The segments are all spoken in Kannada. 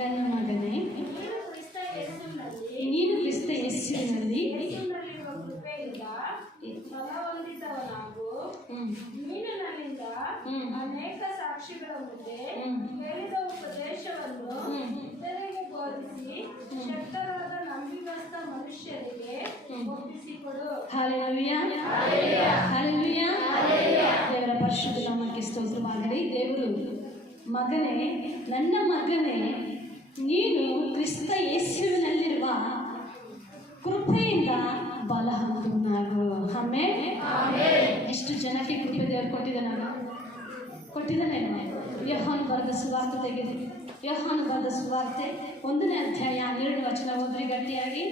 ನನ್ನ ಮಗನೇ, ನೀನು ಕ್ರಿಸ್ತ ಯೇಸುವಿನಲ್ಲಿ ನೀನು ನನ್ನಿಂದ ಅನೇಕ ಸಾಕ್ಷಿಗಳ ಮುಂದೆ ಹೇಳಿದ ಉಪದೇಶವನ್ನು ಇತರರಿಗೆ ಬೋಧಿಸಿ ಶಕ್ತರಾದ ನಂಬಿಗಸ್ತ ಮನುಷ್ಯರಿಗೆ ಒಪ್ಪಿಸಿಕೊಡು. Hallelujah, hallelujah. ದೇವರ ಪರಿಶುದ್ಧ ನಾಮಕ್ಕೆ ಸ್ತೋತ್ರವಾಗಲಿ. ದೇವರು, ಮಗನೇ, ನನ್ನ ಮಗನೇ, ನೀನು ಕ್ರಿಸ್ತ ಯೇಸುವಿನಲ್ಲಿರುವ ಕೃಪೆಯಿಂದ ಬಲ ಹೊಂದುವನಾಗು. ಆಮೆನ್. ಎಷ್ಟು ಜನಕ್ಕೆ ಕೃಪೆ ದೇವರು ಕೊಟ್ಟಿದ್ದಾನೆ. ಯೋಹಾನ ಬರೆದ ಸುವಾರ್ತೆ ತೆಗೆದು, ಯೋಹಾನ ಬರೆದ ಸುವಾರ್ತೆ 1ನೇ ಅಧ್ಯಾಯ 12ನೇ ವಚನ ಓದ್ರಿ ಗಟ್ಟಿಯಾಗಿ.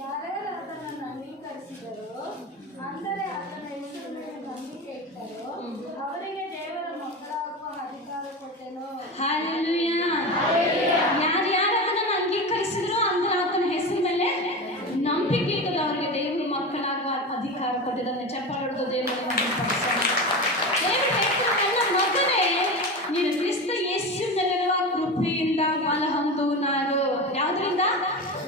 ಯಾರ್ಯಾರು ಆತನನ್ನು ಅಂಗೀಕರಿಸಿದರೋ, ಅಂದರೆ ಆತನ ಹೆಸರು ಮೇಲೆ ನಂಬಿಕೆ ಇಟ್ಟರೋ, ಅವರಿಗೆ ದೇವರ ಮಕ್ಕಳಾಗುವ ಅಧಿಕಾರ ಕೊಟ್ಟೆನು. ಹಲ್ಲೆಲೂಯಾ. ಯಾರ್ಯಾರು ಅದನ್ನು ಅಂಗೀಕರಿಸಿದ್ರು ಅಂದರೆ ಆತನ ಹೆಸರು ಮೇಲೆ ನಂಬಿಕೆ ಇಟ್ಟರು, ಅವರಿಗೆ ದೇವರ ಮಕ್ಕಳಾಗುವ ಅಧಿಕಾರ ಕೊಟ್ಟಿದ್ದಾನೆ. ಚಪ್ಪಾಳೆ ಹೊಡೆದು ದೇವರನ್ನು ಮಹಿಮೆಪಡಿಸೋಣ. ದೇವರು ಹೇಳ್ತಾರೆ, ನನ್ನ ಮಗನೇ, ನೀನು ಕ್ರಿಸ್ತ ಯೇಸುವಿನಲ್ಲಿರುವ ಕೃಪೆಯಿಂದ ಬಲ ಹೊಂದುವನಾಗು. ಯಾವುದರಿಂದ?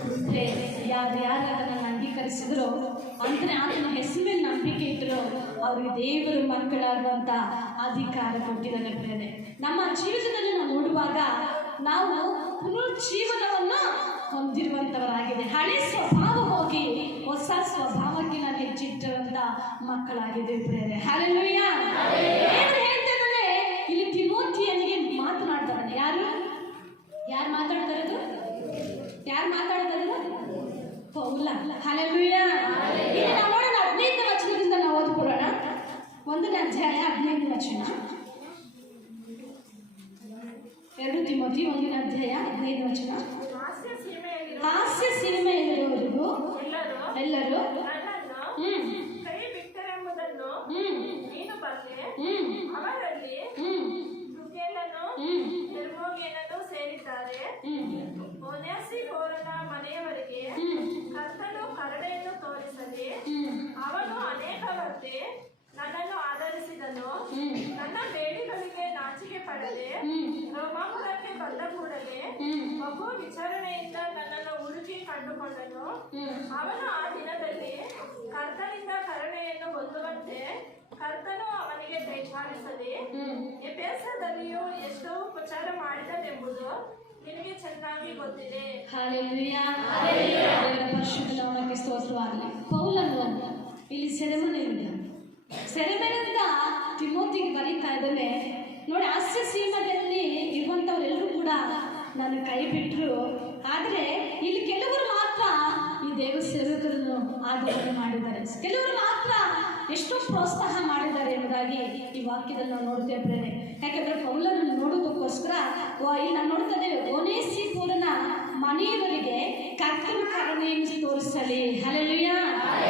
ಕೃಪೆ. ಯಾರು ಅದನ್ನು ಅಂಗೀಕರಿಸಿದ್ರು ಅಂದರೆ ಆತನ ಹೆಸರು ಮೇಲೆ ನಂಬಿಕೆ ಇಟ್ಟರು, ಅವರಿಗೆ ದೇವರು ಮಕ್ಕಳಾಗುವಂಥ ಅಧಿಕಾರ ಕೊಟ್ಟಿದ್ದಾನೆ. ಪ್ರೇರೆ, ನಮ್ಮ ಜೀವಿತದಲ್ಲಿ ನಾವು ನೋಡುವಾಗ ನಾವು ಪುನರ್ಜೀವನವನ್ನು ಹೊಂದಿರುವಂಥವರಾಗಿದೆ. ಹಳೆ ಸ್ವಭಾವ ಹೋಗಿ ಹೊಸ ಸ್ವಭಾವಕ್ಕೆ ನಾವು ಹೆಚ್ಚಿಟ್ಟಿರುವಂಥ ಮಕ್ಕಳಾಗಿದೆ. ಪ್ರೇರೆ, ಹಲ್ಲೆಲೂಯಾ. ಏನು ಹೇಳ್ತಿದ್ದಾನೆ ಇಲ್ಲಿ? ತಿಮೋಥಿಯನಿಗೆ ಮಾತನಾಡ್ತಾನೆ. ಯಾರು ಮಾತಾಡ್ತಾ ಇರೋದು? ಯಾರು ಮಾತಾಡ್ತಾ ಇರೋದು? ಪೌಲ. ಹಲ್ಲೆಲೂಯಾ. ಇಲ್ಲಿ ನಾವು ನೋಡೋಣ, 15ನೇ ವಚನದಿಂದ ನಾವು ಓದ್ಕೊಳ್ಳೋಣ. 1ನೇ ಅಧ್ಯಾಯ 15ನೇ ವಚನ. 2 ತಿಮೋಥಿ 1ನೇ ಅಧ್ಯಾಯ 15ನೇ ವಚನ. ಹಾಸ್ಯ ಸಿನಿಮೆಯಲ್ಲಿರುವವರಿಗೂ ಎಲ್ಲರೂ ಕೈ ಬಿಟ್ಟರೆಂಬುದನ್ನು ನೀನು ಬಲ್ಲೆ. ಅವರಲ್ಲಿ ದುಃಖೇಲನು ಹೆರ್ಮೋಗೇನನು ಸೇರಿದ್ದಾರೆ. ಓನೇಸಿಫೋರನ ಮನೆಯವರಿಗೆ ಕರ್ತನು ಕರುಣೆಯನ್ನು ತೋರಿಸಲಿ. ಅವನು ಅನೇಕ ಹೊತ್ತೆ ನನ್ನನ್ನು ಆಧರಿಸಿದನು. ನನ್ನ ಬೇಡಿಗಳಿಗೆ ನಾಚಿಕೆ ಪಡದೆ ರೋಮಾಪುರಕ್ಕೆ ಬಂದ ಕೂಡಲೇ ಬಹು ವಿಚಾರಣೆಯಿಂದ ನನ್ನನ್ನು ಹುಡುಕಿ ಕಂಡುಕೊಂಡನು. ಅವನು ಆ ದಿನದಲ್ಲಿ ಕರ್ತನಿಂದ ಕರುಣೆಯನ್ನು ಹೊಂದುವಂತೆ ಕರ್ತನು ಅವನಿಗೆ ದಯಪಾಲಿಸಲಿ. ಎಫೆಸದಲ್ಲಿಯೂ ಎಷ್ಟೋ ಉಪಚಾರ ಮಾಡಿದನೆಂಬುದು ನಿನಗೆ ಚೆನ್ನಾಗಿ ಗೊತ್ತಿದೆ. ಹಲ್ಲೆಲೂಯಾ. ದೇವರ ಪರಿಶುದ್ಧ ನಾಮಕ್ಕೆ ಸ್ತೋತ್ರವಾಗಲಿ. ಪೌಲನು ಇಲ್ಲಿ ಸೆರೆಮನೆಯಿಂದ ತಿಮೋಥಿಗೆ ಬರೀತಾ ಇದ್ದಾನೆ. ನೋಡಿ, ಹಾಸ್ಯ ಸೀಮೆಯಲ್ಲಿ ಇರುವಂಥವರೆಲ್ಲರೂ ಕೂಡ ನಾನು ಕೈ ಬಿಟ್ಟರು. ಆದರೆ ಇಲ್ಲಿ ಕೆಲವರು ಮಾತ್ರ ಈ ದೇವ ಸೇವಕರನ್ನು ಆದರಣೆ ಮಾಡಿದ್ದಾರೆ. ಕೆಲವರು ಮಾತ್ರ ಎಷ್ಟೋ ಪ್ರೋತ್ಸಾಹ ಮಾಡಿದ್ದಾರೆ ಎಂಬುದಾಗಿ ಈ ವಾಕ್ಯದಲ್ಲಿ ನಾವು ನೋಡ್ತೇವೆ. ಯಾಕೆಂದರೆ ಪೌಲನನ್ನು ನೋಡೋದಕ್ಕೋಸ್ಕರ ಇಲ್ಲಿ ನಾವು ನೋಡ್ತೇವೆ, ಓನೇಸಿಫೋರನ ಮನೆಯವರಿಗೆ ಕರ್ತನ ಕರುಣೆಯನ್ನು ತೋರಿಸಲಿ. ಹಲ್ಲೆಲೂಯಾ.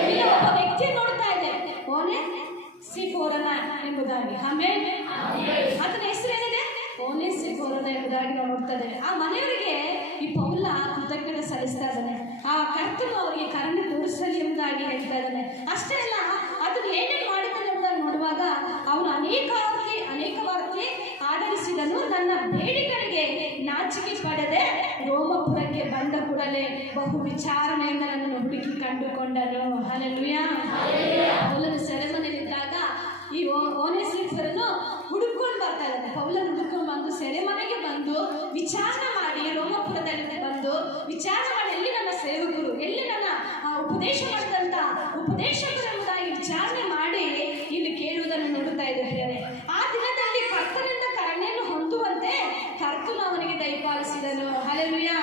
ಇಲ್ಲಿ ಒಬ್ಬ ವ್ಯಕ್ತಿ ನೋಡ್ತಾ ಇದೆ, ಓನೇಸಿಫೋರನ ಎಂಬುದಾಗಿ. ಆಮೇಲೆ ಆತನ ಹೆಸರು ಏನಿದೆ? ಓನೇಸಿಫೋರನ ಎಂಬುದಾಗಿ ನಾವು ನೋಡ್ತಾ ಇದ್ದೇವೆ. ಆ ಮನೆಯವರಿಗೆ ಈ ಪೌಲ ಕೃತಜ್ಞತೆ ಸಲ್ಲಿಸ್ತಾ ಇದ್ದಾನೆ. ಆ ಕರ್ತನು ಅವರಿಗೆ ಕರುಣೆ ತೋರಿಸಲಿ ಎಂಬುದಾಗಿ ಹೇಳ್ತಾ ಇದ್ದಾನೆ. ಅಷ್ಟೇ ಅಲ್ಲ, ಅದನ್ನು ಏನೇನು ಮಾಡಿದ್ದಾನೆ ಎಂಬುದಾಗಿ ನೋಡುವಾಗ ಅವನು ಅನೇಕ ವಾರ್ತೆ ಆಧರಿಸಿದನು. ನನ್ನ ಬೇಡಿಗಳಿಗೆ ನಾಚಿಕೆ ಪಡೆದೆ ರೋಮಪುರಕ್ಕೆ ಬಂದ ಕೂಡಲೇ ಬಹು ವಿಚಾರಣೆಯಿಂದ ನನ್ನನ್ನು ಹುಡುಕಿ ಕಂಡುಕೊಂಡನು. ಹಲ್ಲೆಲೂಯಾ. ಪೌಲನು ಸೆರೆಮನೆಯಲ್ಲಿದ್ದಾಗ ಈ ಓನೇಸಿಫೋರನು ಹುಡುಕೊಂಡು ಬರ್ತಾ ಇದ್ದಾನೆ. ಪೌಲನು ಹುಡುಕೊಂಡು ಬಂದು ಸೆರೆಮನೆಗೆ ಬಂದು ವಿಚಾರಣೆ ಮಾಡಿ, ರೋಮಪುರದಲ್ಲಿ ಬಂದು ವಿಚಾರಣೆ ಮಾಡಿ, ಎಲ್ಲಿ ನನ್ನ ಸೇವಕರು, ಎಲ್ಲಿ ನನ್ನ ಉಪದೇಶ ಮಾಡಿದಂಥ ಉಪದೇಶಕರು ಎಂಬುದಾಗಿ ವಿಚಾರಣೆ ಮಾಡಿ ಇಲ್ಲಿ ಕೇಳುವುದನ್ನು ನೋಡುತ್ತಾ ಇದ್ದಾರೆ. ಆ ದಿನದಲ್ಲಿ ಕರ್ತನಿಂದ ಕರುಣೆಯನ್ನು ಹೊಂದುವಂತೆ ಕರ್ತನು ಅವನಿಗೆ ದಯಪಾಲಿಸಿದನು. ಹಲ್ಲೆಲೂಯಾ.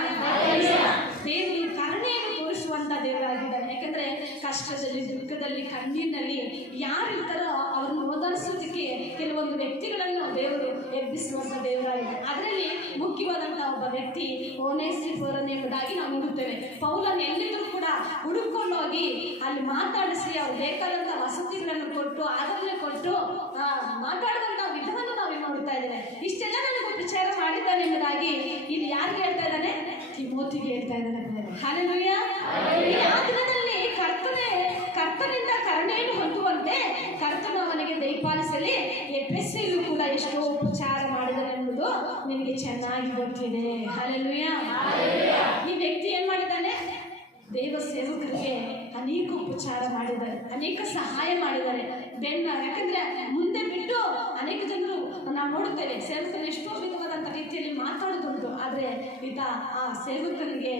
ದೇವರು ಕರುಣೆಯನ್ನು ತೋರಿಸುವಂಥ ದೇವರಾಗಿದ್ದಾನೆ. ಯಾಕಂದರೆ ಕಷ್ಟದಲ್ಲಿ, ದುಃಖದಲ್ಲಿ, ಕಣ್ಣೀರಿನಲ್ಲಿ ಯಾರಿರ್ತಾರೋ ಅವರನ್ನು ಓದಾಡಿಸೋದಕ್ಕೆ ಕೆಲವೊಂದು ವ್ಯಕ್ತಿಗಳನ್ನು ದೇವರು ಎಬ್ಬಿಸುವಂಥ ದೇವರಾಗಿದೆ. ಅದರಲ್ಲಿ ಮುಖ್ಯವಾದಂಥ ಒಬ್ಬ ವ್ಯಕ್ತಿ ಓನೇಸಿಫೋರನ ಎಂಬುದಾಗಿ ನಾವು ನೋಡುತ್ತೇವೆ. ಪೌಲನು ಎಲ್ಲಿದ್ದರೂ ಕೂಡ ಹುಡುಕೊಂಡು ಹೋಗಿ ಅಲ್ಲಿ ಮಾತಾಡಿಸಿ ಅವ್ರು ಬೇಕಾದಂಥ ವಸತಿಗಳನ್ನು ಕೊಟ್ಟು, ಆದರಣೆ ಕೊಟ್ಟು ಮಾತಾಡುವಂಥ ವಿಧವನ್ನು ನಾವು ನೋಡ್ತಾ ಇದ್ದೇವೆ. ಇಷ್ಟೆಲ್ಲ ನನಗೆ ವಿಚಾರ ಮಾಡಿದ್ದಾನೆ ಎಂಬುದಾಗಿ ಇಲ್ಲಿ ಯಾರಿಗೆ ಹೇಳ್ತಾ ಇದ್ದಾನೆ? ತಿಮೋಥಿಗೆ ಹೇಳ್ತಾ ಇದ್ದಾನೆ. ಹಲ್ಲೆಲೂಯಾ. ಆ ದಿನದಲ್ಲಿ ಕರ್ತನಿಂದ ಕರುಣೆಯನ್ನು ಹೊಂದುವಂತೆ ಕರ್ತನು ಅವನಿಗೆ ದಯಪಾಲಿಸಲಿ. ಎಫೆಸದಲ್ಲೂ ಕೂಡ ಎಷ್ಟೋ ಉಪಚಾರ ಮಾಡಿದನೆಂಬುದು ನಿನಗೆ ಚೆನ್ನಾಗಿ ಗೊತ್ತಿದೆ. ಹಲ್ಲೆಲೂಯಾ. ಈ ವ್ಯಕ್ತಿ ಏನ್ ಮಾಡಿದ್ದಾನೆ? ದೇವ ಸೇವಕರಿಗೆ ಅನೇಕ ಉಪಚಾರ ಮಾಡಿದ್ದಾರೆ, ಅನೇಕ ಸಹಾಯ ಮಾಡಿದ್ದಾರೆ. ಯಾಕಂದ್ರೆ ಮುಂದೆ ಬಿಟ್ಟು ಅನೇಕ ಜನರು ನಾವು ನೋಡುತ್ತೇವೆ, ಸೇವಕರು ಎಷ್ಟೋ ವಿಧವಾದಂಥ ರೀತಿಯಲ್ಲಿ ಮಾತಾಡೋದುಂಟು. ಆದರೆ ಈತ ಆ ಸೇವಕರಿಗೆ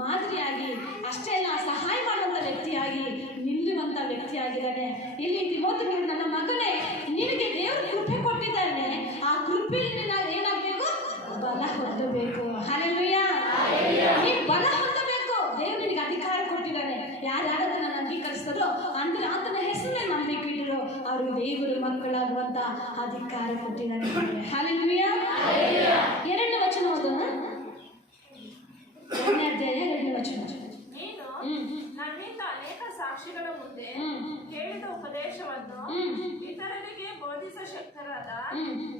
ಮಾದರಿಯಾಗಿ ಅಷ್ಟೇ ಅಲ್ಲ, ಸಹಾಯ ಮಾಡುವಂಥ ವ್ಯಕ್ತಿಯಾಗಿ ನಿಲ್ಲುವಂಥ ವ್ಯಕ್ತಿಯಾಗಿದ್ದಾನೆ. ಇಲ್ಲಿ ತಿಮೋಥಿಗೆ, ನನ್ನ ಮಗನೇ, ನಿನಗೆ ದೇವರು ಕೃಪೆ ಕೊಟ್ಟಿದ್ದಾನೆ, ಆ ಕೃಪೆಯಲ್ಲಿ ನಾವು ಏನಾಗಬೇಕು? ಬಲ ಹೊಂದಬೇಕು. ಹಲ್ಲೆಲೂಯಾ. ನೀನು ಬಲ ಹೊಂದಬೇಕು. ದೇವರು ನಿನಗೆ ಅಧಿಕಾರ ಕೊಟ್ಟಿದ್ದಾನೆ. ಯಾರ್ಯಾರದನ್ನ ಅಂಗೀಕರಿಸ್ತಾರೋ ಅಂದ್ರೆ ಆತನ ಹೆಸರನ್ನೇ ನಂಬಿಕೆ ಇಟ್ಟರು ಅವ್ರಿಗೆ ದೇವರು ಮಕ್ಕಳಾಗುವಂತ ಅಧಿಕಾರ ಕೊಟ್ಟಿದ್ದಾನೆ. ಹಲ್ಲೆಲೂಯಾ. 2ನೇ ವಚನ ಓದೋಣ. 2ನೇ ಅಧ್ಯಾಯ 2ನೇ ವಚನ. ನನ್ನಿಂದ ಅನೇಕ ಸಾಕ್ಷಿಗಳ ಮುಂದೆ ಕೇಳಿದ ಉಪದೇಶವನ್ನು ಇತರರಿಗೆ ಬೋಧಿಸ ಶಕ್ತರಾದ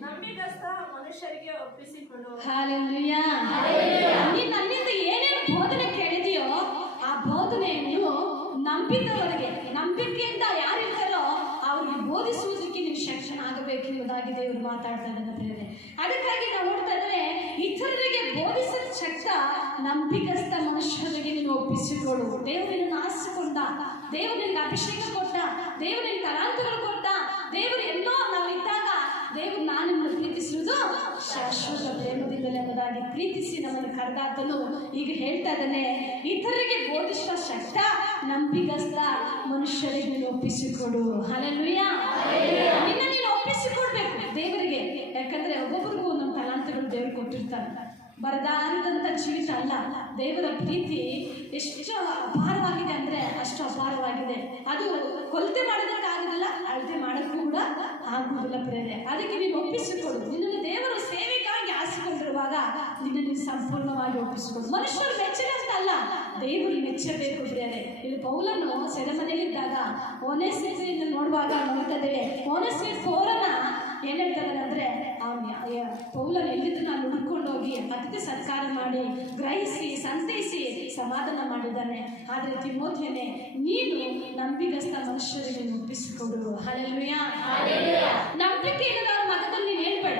ನಂಬಿಗಸ್ತ ಮನುಷ್ಯರಿಗೆ ಒಪ್ಪಿಸಿಕೊಡು. ಹಲ್ಲೆಲೂಯಾ. ನೀನು ನನ್ನಿಂದ ಏನೇನು ಬೋಧನೆ ಕೇಳಿದೆಯೋ ಆ ಬೋಧನೆಯನ್ನು ನಂಬಿದವರಿಗೆ, ನಂಬಿಕೆಯಿಂದ ಯಾರಿರ್ತಾರೋ ಅವ್ರಿಗೆ ಬೋಧಿಸುವುದಕ್ಕೆ ನೀವು ಶಕ್ತನಾಗಬೇಕೆಂಬುದಾಗಿ ದೇವರು ಮಾತಾಡ್ತಾ ಇದ್ದಾರೆ. ಅದಕ್ಕಾಗಿ ನಾವು ನೋಡ್ತಾ ಇದ್ದೇವೆ, ಇತರರಿಗೆ ಬೋಧಿಸಿದ ಶಕ್ತ ನಂಬಿಗಸ್ತ ಮನುಷ್ಯರಿಗೆ ನೀನು ಒಪ್ಪಿಸಿಕೊಡು. ದೇವರನ್ನು ಆರಿಸಿಕೊಂಡ, ದೇವರಿಗೆ ಅಭಿಷೇಕ ಕೊಟ್ಟ, ದೇವರಿಗೆ ತಲಾಂತಗಳು ಕೊಟ್ಟ, ದೇವರು ಎಲ್ಲೋ ನಾವು ಇದ್ದಾಗ ದೇವರು ನಾನು ಪ್ರೀತಿಸುವುದು ಶಾಶ್ವತ ಪ್ರೇಮದಿಂದಲೇ ಎಂಬುದಾಗಿ ಪ್ರೀತಿಸಿ ನಮ್ಮನ್ನು ಕರೆದಾತನು ಈಗ ಹೇಳ್ತಾ ಇದ್ದಾನೆ, ಇತರರಿಗೆ ಬೋಧಿಸುವ ಶಕ್ತ ನಂಬಿಗಸ್ತ ಮನುಷ್ಯರಿಗೆ ನೀನು ಒಪ್ಪಿಸಿಕೊಡು. ಹಲ್ಲೆಲೂಯಾ. ನಿನ್ನ ನೀನು ಒಪ್ಪಿಸಿಕೊಡ್ಬೇಕು ದೇವರಿಗೆ. ಯಾಕಂದ್ರೆ ಒಬ್ಬೊಬ್ಬರಿಗೂ ನಮ್ಮ ತಲಾಂತಗಳು ದೇವರು ಕೊಟ್ಟಿರ್ತಾರೆ. ಬರದಾರದಂಥ ಜೀವಿತ ಅಲ್ಲ. ದೇವರ ಪ್ರೀತಿ ಎಷ್ಟು ಅಪಾರವಾಗಿದೆ ಅಂದರೆ ಅಷ್ಟು ಅಪಾರವಾಗಿದೆ. ಅದು ಕೊಲ್ತೆ ಮಾಡೋದಕ್ಕಾಗೋದಿಲ್ಲ, ಅಳತೆ ಮಾಡೋಕ್ಕೂ ಕೂಡ ಆಗುವುದಿಲ್ಲ ಪ್ರೇರೆ. ಅದಕ್ಕೆ ನೀನು ಒಪ್ಪಿಸಿಕೊಡು. ನಿನ್ನನ್ನು ದೇವರ ಸೇವೆಗಾಗಿ ಆರಿಸಿಕೊಂಡಿರುವಾಗ ನಿನ್ನನ್ನು ಸಂಪೂರ್ಣವಾಗಿ ಒಪ್ಪಿಸಿಕೊಡು. ಮನುಷ್ಯರು ಮೆಚ್ಚದೆ ಅಂತ ಅಲ್ಲ, ದೇವರು ಮೆಚ್ಚಬೇಕು ಪ್ರೇರೆ. ಇಲ್ಲಿ ಪೌಲನು ಸೆರೆಮನೆಯಲ್ಲಿದ್ದಾಗ ಓನೇಸಿಫರನ್ನು ನೋಡುವಾಗ ನೋಡ್ತಾ ಇದ್ದೇವೆ. ಓನೇಸಿಫರನ ಏನು ಹೇಳ್ತಾರೆ ಅಂದರೆ, ಪೌಲನು ಎಲ್ಲಿದ್ದು ನಾನು ಹುಡ್ಕೊಂಡು ಹೋಗಿ ಅತಿಥಿ ಸತ್ಕಾರ ಮಾಡಿ ಗ್ರಹಿಸಿ ಸಂತೈಸಿ ಸಮಾಧಾನ ಮಾಡಿದ್ದಾನೆ. ಆದರೆ ತಿಮೋಥಿಯನೇ, ನೀನು ನಂಬಿಗಸ್ತ ಮನುಷ್ಯರಿಗೆ ಒಪ್ಪಿಸಿಕೊಡು. ಹಲ್ಲೆಲೂಯಾ. ನಂಬಿಕೆ ಇಲ್ಲದವರ ಮತದಲ್ಲಿ ನೀನು ಹೇಳ್ಬೇಡ.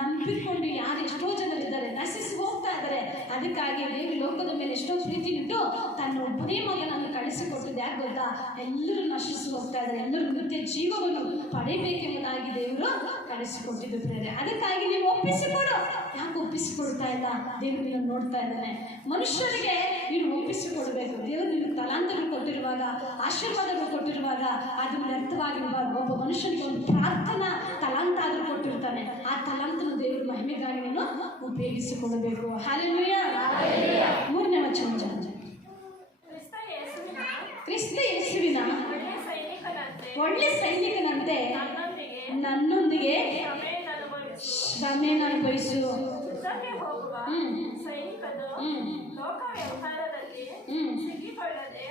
ನಂಬಿಕೊಂಡು ಯಾರು ಎಷ್ಟೋ ಜನರಿದ್ದಾರೆ, ನಶಿಸಿ ಹೋಗ್ತಾ ಇದ್ದಾರೆ. ಅದಕ್ಕಾಗಿ ದೇವರು ಲೋಕದ ಮೇಲೆ ಎಷ್ಟೋ ಪ್ರೀತಿ ಇಟ್ಟು ತನ್ನ ಒಬ್ಬನೇ ಮಗನನ್ನು ಕಳಿಸಿಕೊಟ್ಟಿದ್ದು. ಯಾಕೆ ಗೊತ್ತಾ? ಎಲ್ಲರೂ ನಶಿಸಿ ಹೋಗ್ತಾ ಇದ್ದಾರೆ, ಎಲ್ಲರೂ ನಿತ್ಯ ಜೀವವನ್ನು ಪಡೆಯಬೇಕೆಂಬುದಾಗಿ ದೇವರು ಕಳಿಸಿಕೊಟ್ಟಿದ್ದು ಪ್ರೇರೆ. ಅದಕ್ಕಾಗಿ ನೀವು ಒಪ್ಪಿಸಿಕೊಡು. ಯಾಕೆ ಒಪ್ಪಿಸಿಕೊಡ್ತಾ ಇಲ್ಲ? ದೇವರು ನೀನು ನೋಡ್ತಾ ಇದ್ದಾನೆ. ಮನುಷ್ಯರಿಗೆ ನೀನು ಒಪ್ಪಿಸಿಕೊಡ್ಬೇಕು. ದೇವರು ನಿನಗೆ ತಲಾಂತಗಳು ಕೊಟ್ಟಿರುವಾಗ, ಆಶೀರ್ವಾದಗಳು ಕೊಟ್ಟಿರುವಾಗ ಅದನ್ನು ವ್ಯರ್ಥವಾಗಿರಬಾರ್ದು. ಒಬ್ಬ ಮನುಷ್ಯನಿಗೆ ಒಂದು ಪ್ರಾರ್ಥನಾ ತಲಾಂತ ಆದರೂ ಕೊಟ್ಟಿರ್ತಾನೆ. ಆ ತಲಾಂತನ ದೇವರು ಮಹಿಮೆಗಾಗಿ ನೀನು ಉಪಯೋಗಿಸಿಕೊಳ್ಳಬೇಕು. ಹಲ್ಲೆಲೂಯಾ. 3ನೇ ವಚನ. ಕ್ರಿಸ್ತ ಯೇಸುವಿನ ಒಳ್ಳೆ ಸೈನಿಕನಂತೆ ನನ್ನೊಂದಿಗೆ ಶ್ರಮೆಯನ್ನು ಅನುಭವಿಸು. ಲೋಕ ವ್ಯವಹಾರದಲ್ಲಿ ಸಿಕ್ಕಿಕೊಳ್ಳದೆ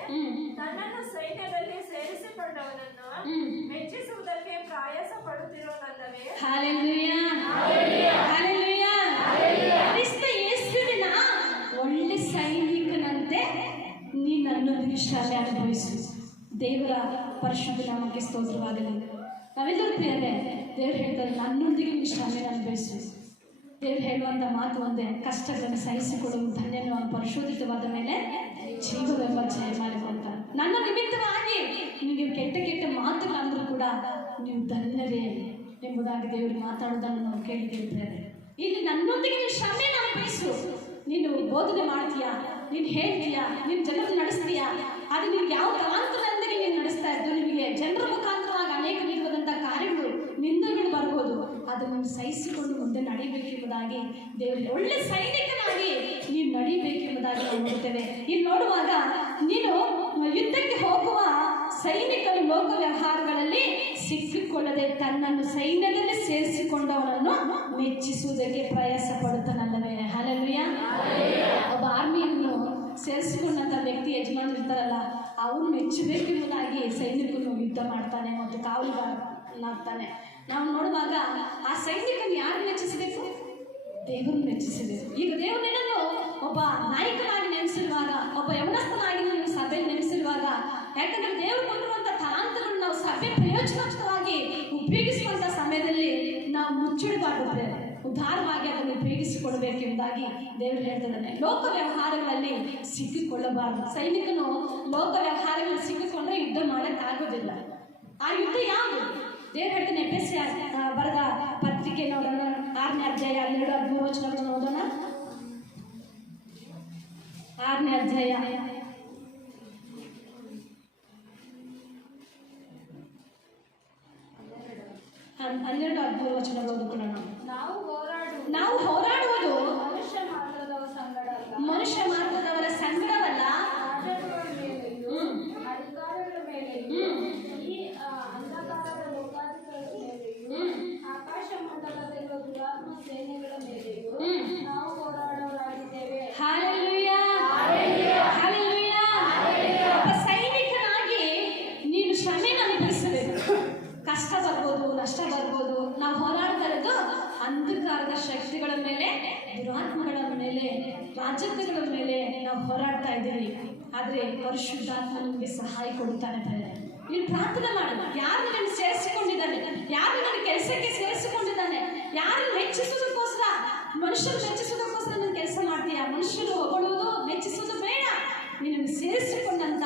ನನ್ನನ್ನು ಸೈನ್ಯದಲ್ಲಿ ಸೇರಿಸಿಕೊಂಡವನನ್ನು ಮೆಚ್ಚಿಸುವುದಕ್ಕೆ ಪ್ರಯಾಸ ಪಡುತ್ತಿರುವನಲ್ಲವೇ. ಹಲ್ಲೆಲೂಯಾ. ಹಲ್ಲೆಲೂಯಾ. ಕ್ರಿಸ್ತ ಯೇಸುವಿನ ಒಳ್ಳೆ ಸೈನಿಕನಂತೆ ನೀ ನನ್ನೊಂದಿಗೆ ಶ್ರಮೆ ಅನುಭವಿಸು. ದೇವರ ಪರಿಶುದ್ಧ ನಾಮಕ್ಕೆ ಸ್ತೋತ್ರವಾಗಲಿ. ನಾವೆಲ್ಲರೂ ಪ್ರಿಯರೇ, ದೇವರು ಹೇಳ್ತಾರೆ ನನ್ನೊಂದಿಗೆ ನೀನು ಶ್ರಮೆ ಅನುಭವಿಸು. ದೇವರು ಹೇಳುವಂಥ ಮಾತು ಒಂದೇ, ಕಷ್ಟಗಳನ್ನು ಸಹಿಸಿಕೊಳ್ಳುವ ಧನ್ಯನು ಅವನು ಪರಿಶೋಧಿತವಾದ ಮೇಲೆ ಜೀವವೆಂಬ ಜಯ ಮಾಡಿಕೊಂಡ. ನನ್ನ ನಿಮಿತ್ತವಾಗಿ ನೀವು ಕೆಟ್ಟ ಕೆಟ್ಟ ಮಾತುಗಳಂದ್ರೂ ಕೂಡ ನೀವು ಧನ್ಯರೇ ಎಂಬುದಾಗಿ ದೇವರು ಮಾತಾಡೋದನ್ನು ನಾವು ಕೇಳಿದ್ದೇವೆ. ಇಲ್ಲಿ ನನ್ನೊಂದಿಗೆ ನೀನು ಶ್ರಮೆಯನ್ನು ಅನುಭವಿಸು. ನೀನು ಬೋಧನೆ ಮಾಡ್ತೀಯಾ, ನೀನು ಹೇಳ್ತೀಯಾ, ನೀನು ಜನರು ನಡೆಸ್ತೀಯಾ, ಅದು ನಿಮ್ಗೆ ಯಾವ ತಲಾಂತರದೊಂದಿಗೆ ನೀನು ನಡೆಸ್ತಾ ಇದ್ದು ನಿಮಗೆ ಜನರ ಮುಖಾಂತರವಾಗಿ ಅನೇಕ ವಿಧವಾದಂಥ ಕಾರ್ಯಗಳು ನಿಂದೆಗಳು ಬರ್ಬೋದು. ಅದನ್ನು ಸಹಿಸಿಕೊಂಡು ಮುಂದೆ ನಡೀಬೇಕೆಂಬುದಾಗಿ ದೇವರಿಗೆ ಒಳ್ಳೆ ಸೈನಿಕನಾಗಿ ನೀನು ನಡೀಬೇಕೆಂಬುದಾಗಿ ನಾವು ನೋಡ್ತೇವೆ. ಇಲ್ಲಿ ನೋಡುವಾಗ ನೀನು ಯುದ್ಧಕ್ಕೆ ಹೋಗುವ ಸೈನಿಕರು ಲೋಕ ವ್ಯವಹಾರಗಳಲ್ಲಿ ಸಿಕ್ಕಿಕೊಳ್ಳದೆ ತನ್ನನ್ನು ಸೈನ್ಯದಲ್ಲಿ ಸೇರಿಸಿಕೊಂಡವನನ್ನು ಮೆಚ್ಚಿಸುವುದಕ್ಕೆ ಪ್ರಯಾಸ ಪಡುತ್ತಾನಲ್ಲವೇ. ಹಲ್ಲೆಲೂಯಾ. ಒಬ್ಬ ಆರ್ಮಿಯನ್ನು ಸೇರಿಸಿಕೊಂಡಂಥ ವ್ಯಕ್ತಿ ಯಜಮಾನ ಇರ್ತಾರಲ್ಲ, ಅವನು ಮೆಚ್ಚಬೇಕೆಂಬುದಾಗಿ ಸೈನಿಕನು ಯುದ್ಧ ಮಾಡ್ತಾನೆ ಮತ್ತು ಕಾವಲುಗಾರನಾಗ್ತಾನೆ. ನಾವು ನೋಡುವಾಗ ಆ ಸೈನಿಕನ ಯಾರು ಮೆಚ್ಚಿಸಬೇಕು? ದೇವರು ಮೆಚ್ಚಿಸಬೇಕು. ಈಗ ದೇವರು ನಿನ್ನನ್ನು ಒಬ್ಬ ನಾಯಕನಾಗಿ ನೇಮಿಸಿರುವಾಗ, ಒಬ್ಬ ಯವನಸ್ಥನಾಗಿ ನೀವು ಸಭೆಯಲ್ಲಿ ನೇಮಿಸಿರುವಾಗ, ಯಾಕಂದರೆ ದೇವರು ಕೊಟ್ಟಿರುವಂಥ ತಲಾಂತಗಳನ್ನು ನಾವು ಸಭೆ ಪ್ರಯೋಜನವಾಗಿ ಉಪಯೋಗಿಸುವಂಥ ಸಮಯದಲ್ಲಿ ನಾವು ಮುಚ್ಚಿಡಬಾರ್ದು. ಉದಾರವಾಗಿ ಅದನ್ನು ಉಪಯೋಗಿಸಿ ನಡೆಸಿಕೊಡ್ಬೇಕೆಂಬುದಾಗಿ ದೇವರು ಹೇಳ್ತಿದ್ದಾನೆ. ಲೋಕ ವ್ಯವಹಾರಗಳಲ್ಲಿ ಸಿಕ್ಕಿಕೊಳ್ಳಬಾರದು. ಸೈನಿಕನು ಲೋಕ ವ್ಯವಹಾರಗಳಲ್ಲಿ ಸಿಕ್ಕಿಕೊಂಡ್ರೆ ಯುದ್ಧ ಮಾಡೋಕ್ಕಾಗೋದಿಲ್ಲ. ಆ ಯುದ್ಧ ಯಾವುದು? ದೇವರು ಹೇಳ್ತಾನೆ. ಎಫೆಸ ಬರೆದ ಪತ್ರಿಕೆ ನೋಡೋಣ, 6ನೇ ಅಧ್ಯಾಯ 12-13 ವಚನಗಳನ್ನು ಓದೋಣ. 6ನೇ ಅಧ್ಯಾಯ 12-13 ವಚನಗಳು ಓದಿಕೊಳ್ಳೋಣ. ನಾವು ಹೋರಾಡುವುದು ಮನುಷ್ಯ ಮಾರ್ಗದವರ ಸಂಗಡವಲ್ಲ, ಆಕಾಶ ಮಂಡಲದಲ್ಲಿರುವ ದುರಾತ್ಮ ಸೇನೆಗಳ ಮೇಲೆಯೂ ನಾವು ಹೋರಾಡೋರಾಗಿದ್ದೇವೆ. Hallelujah, hallelujah. ಒಬ್ಬ ಸೈನಿಕನಾಗಿ ನೀನು ಶ್ರಮೆಯನ್ನು ಅನುಭವಿಸಬೇಕು. ಕಷ್ಟ ಬರ್ಬೋದು, ನಷ್ಟ ಬರ್ಬೋದು. ನಾವು ಹೋರಾಡ್ತಾ ಇರೋದು ಅಂಧಕಾರದ ಶಕ್ತಿಗಳ ಮೇಲೆ, ದುರಾತ್ಮಗಳ ಮೇಲೆ, ರಾಜತ್ವಗಳ ಮೇಲೆ ನಾವು ಹೋರಾಡ್ತಾ ಇದ್ದೀವಿ. ಆದರೆ ಪರಿಶುದ್ಧಾತ್ಮ ನಿಮಗೆ ಸಹಾಯ ಕೊಡ್ತಾನೆ. ನೀನು ಪ್ರಾರ್ಥನೆ ಮಾಡೋಣ. ಯಾರು ನಿನ್ನ ಸೇರಿಸಿಕೊಂಡಿದ್ದಾನೆ, ಯಾರು ನನ್ನ ಕೆಲಸಕ್ಕೆ ಸೇರಿಸಿಕೊಂಡಿದ್ದಾನೆ, ಯಾರು ಮೆಚ್ಚಿಸೋದಕ್ಕೋಸ್ಕರ, ಮನುಷ್ಯರು ಮೆಚ್ಚಿಸೋದಕ್ಕೋಸ್ಕರ ನನ್ನ ಕೆಲಸ ಮಾಡ್ತೀಯಾ? ಮನುಷ್ಯರು ಹೊಗಳುವುದು, ಮೆಚ್ಚಿಸೋದು ಬೇಡ. ನೀನನ್ನು ಸೇರಿಸಿಕೊಂಡಂತ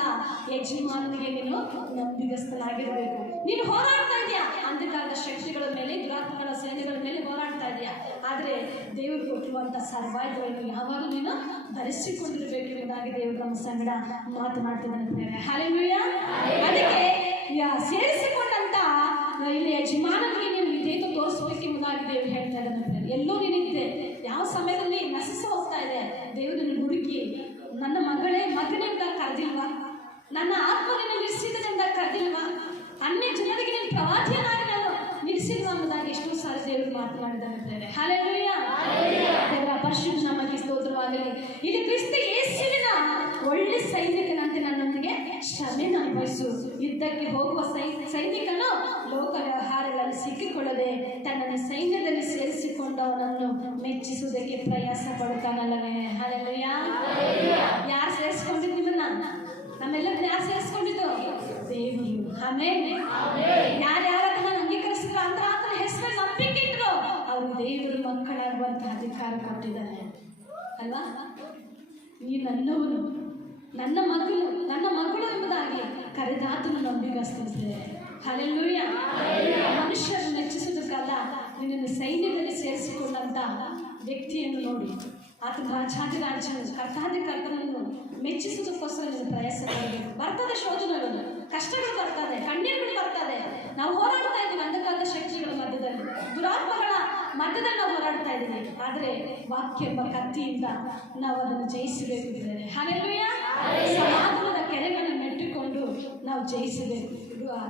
ಯಜಮಾನನಿಗೆ ನೀನು ನಂಬಿಗಸ್ತನಾಗಿರಬೇಕು. ನೀನು ಹೋರಾಡ್ತಾ ಇದೆಯಾ ಅಂಧಕಾರದ ಶಕ್ತಿಗಳ ಮೇಲೆ, ದುರಾತ್ಮಗಳ ಸೇನೆಗಳ ಮೇಲೆ ಹೋರಾಡ್ತಾ ಇದೆಯಾ? ಆದರೆ ದೇವರು ಕೊಟ್ಟಿರುವಂಥ ಸರ್ವಾಯುಧವನ್ನು ಯಾವಾಗಲೂ ನೀನು ಧರಿಸಿಕೊಂಡಿರಬೇಕೆಂಬುದಾಗಿ ದೇವರು ನಮ್ಮ ಸಂಗಡ ಮಾತನಾಡ್ತಿದ್ದಾನೆ. ಹಲ್ಲೆಲೂಯಾ. ಅದಕ್ಕೆ ಸೇರಿಸಿಕೊಂಡಂತ ಇಲ್ಲಿ ಯಜಮಾನನಿಗೆ ನೀವು ವಿಧೇಯತೆ ತೋರಿಸಬೇಕೆಂಬುದಾಗಿ ದೇವರು ಹೇಳ್ತಾ ಇದ್ದಾನೆ. ಎಲ್ಲೋ ನೀನಿದ್ದೆ, ಯಾವ ಸಮಯದಲ್ಲಿ ನಶಿಸಿ ಹೋಗ್ತಾ ಇದೆ, ದೇವರು ನಿನ್ನ ಹುಡುಕಿ ನನ್ನ ಮಗಳೇ, ಮಗನಿಂದ ಕರೆದಿಲ್ವಾ? ನನ್ನ ಆತ್ಮನಿಂದ ನಿಲ್ಲಿಸಿದನೆಂದ ಕರೆದಿಲ್ವಾ? ಅನ್ಯ ಜನರಿಗೆ ನೀನು ಪ್ರವಾದಿಯನ್ನಾಗಿ ನಾನು ನಿಲ್ಲಿಸಿಲ್ವಾ ಎಂಬುದಾಗಿ ಎಷ್ಟೋ ಸಾರಿ ದೇವರು ಮಾತನಾಡಿದ್ದಾರೆ. ಹಲ್ಲೆಲೂಯಾ. ದೇವರ ಪರಿಶುದ್ಧ ನಾಮಕ್ಕೆ ಸ್ತೋತ್ರವಾಗಲಿ. ಇಲ್ಲಿ ಕ್ರಿಸ್ತ ಯೇಸುವಿನ ಒಳ್ಳೆ ಸೈನಿಕನಂತೆ ನನ್ನೊಂದಿಗೆ ಶ್ರಮೆಯನ್ನು ಅನುಭವಿಸು. ಯುದ್ಧಕ್ಕೆ ಹೋಗುವ ಸೈನಿಕನು ಲೋಕ ವ್ಯವಹಾರಗಳಲ್ಲಿ ಸಿಕ್ಕಿಕೊಳ್ಳದೆ ತನ್ನನ್ನು ಸೈನ್ಯದಲ್ಲಿ ಸೇರಿಸಿಕೊಂಡವನನ್ನು ಮೆಚ್ಚಿಸುವುದಕ್ಕೆ ಪ್ರಯಾಸ ಪಡುತ್ತಾನಲ್ಲವೇ? ಹಲ್ಲೆಲೂಯಾ. ಯಾರು ಸೇರಿಸ್ಕೊಂಡಿದ್ದು ನಿಮ್ಮನ್ನ? ನಮ್ಮೆಲ್ಲರನ್ನ ಯಾರು ಸೇರಿಸ್ಕೊಂಡಿದ್ದು? ದೇವರು. ಆಮೇಲೆ ಯಾರ್ಯಾರ ಅದನ್ನ ಅಂಗೀಕರಿಸಿದ್ರು, ಅಂದ್ರೆ ಆತನ ಹೆಸರಲ್ಲಿ ನಂಬಿಕೆ ಇದ್ರು, ಅವರು ದೇವರು ಮಕ್ಕಳಾಗುವಂತಹ ಅಧಿಕಾರ ಕೊಟ್ಟಿದ್ದಾರೆ ಅಲ್ವಾ? ನೀ ನನ್ನವನು, ನನ್ನ ಮಗಳು ಎಂಬುದಾಗಿ ಕರೆದಾತನು ನಂಬಿಗಸ್ತೇ. ಹಲ್ಲೆಲೂಯಾ. ಮನುಷ್ಯರು ಮೆಚ್ಚಿಸುವುದಕ್ಕಲ್ಲ, ನಿನ್ನನ್ನು ಸೈನ್ಯದಲ್ಲಿ ಸೇರಿಸಿಕೊಂಡಂತ ವ್ಯಕ್ತಿಯನ್ನು ನೋಡಿ, ಆತನ ರಾಜಾದಿರಾಜನು, ಕರ್ತಾದಿಕರ್ತನನ್ನು ಮೆಚ್ಚಿಸುವುದಕ್ಕೋಸ್ಕರ ನೀನು ಪ್ರಯಾಸ ಮಾಡಬೇಕು. ಬರ್ತದೆ ಶೋಧನೆಗಳು, ಕಷ್ಟಗಳು ಬರ್ತದೆ, ಕಣ್ಣೀರುಗಳು ಬರ್ತದೆ. ನಾವು ಹೋರಾಡ್ತಾ ಇದ್ದೀವಿ ಅಂಧಕಾರದ ಶಕ್ತಿಗಳ ಮಧ್ಯದಲ್ಲಿ, ದುರಾತ್ಮಗಳ ಮಧ್ಯದಲ್ಲಿ ನಾವು ಹೋರಾಡ್ತಾ ಇದ್ದೀವಿ. ಆದರೆ ವಾಕ್ಯ ಎಂಬ ಕತ್ತಿಯಿಂದ ನಾವು ಅದನ್ನು ಜಯಿಸಬೇಕು. ಹಲ್ಲೆಲೂಯಾ. ಸಮಾಧಾನದ ಕೆರೆಗಳನ್ನು ಮೆಟ್ಟಿಕೊಂಡು ನಾವು ಜಯಿಸಬೇಕು.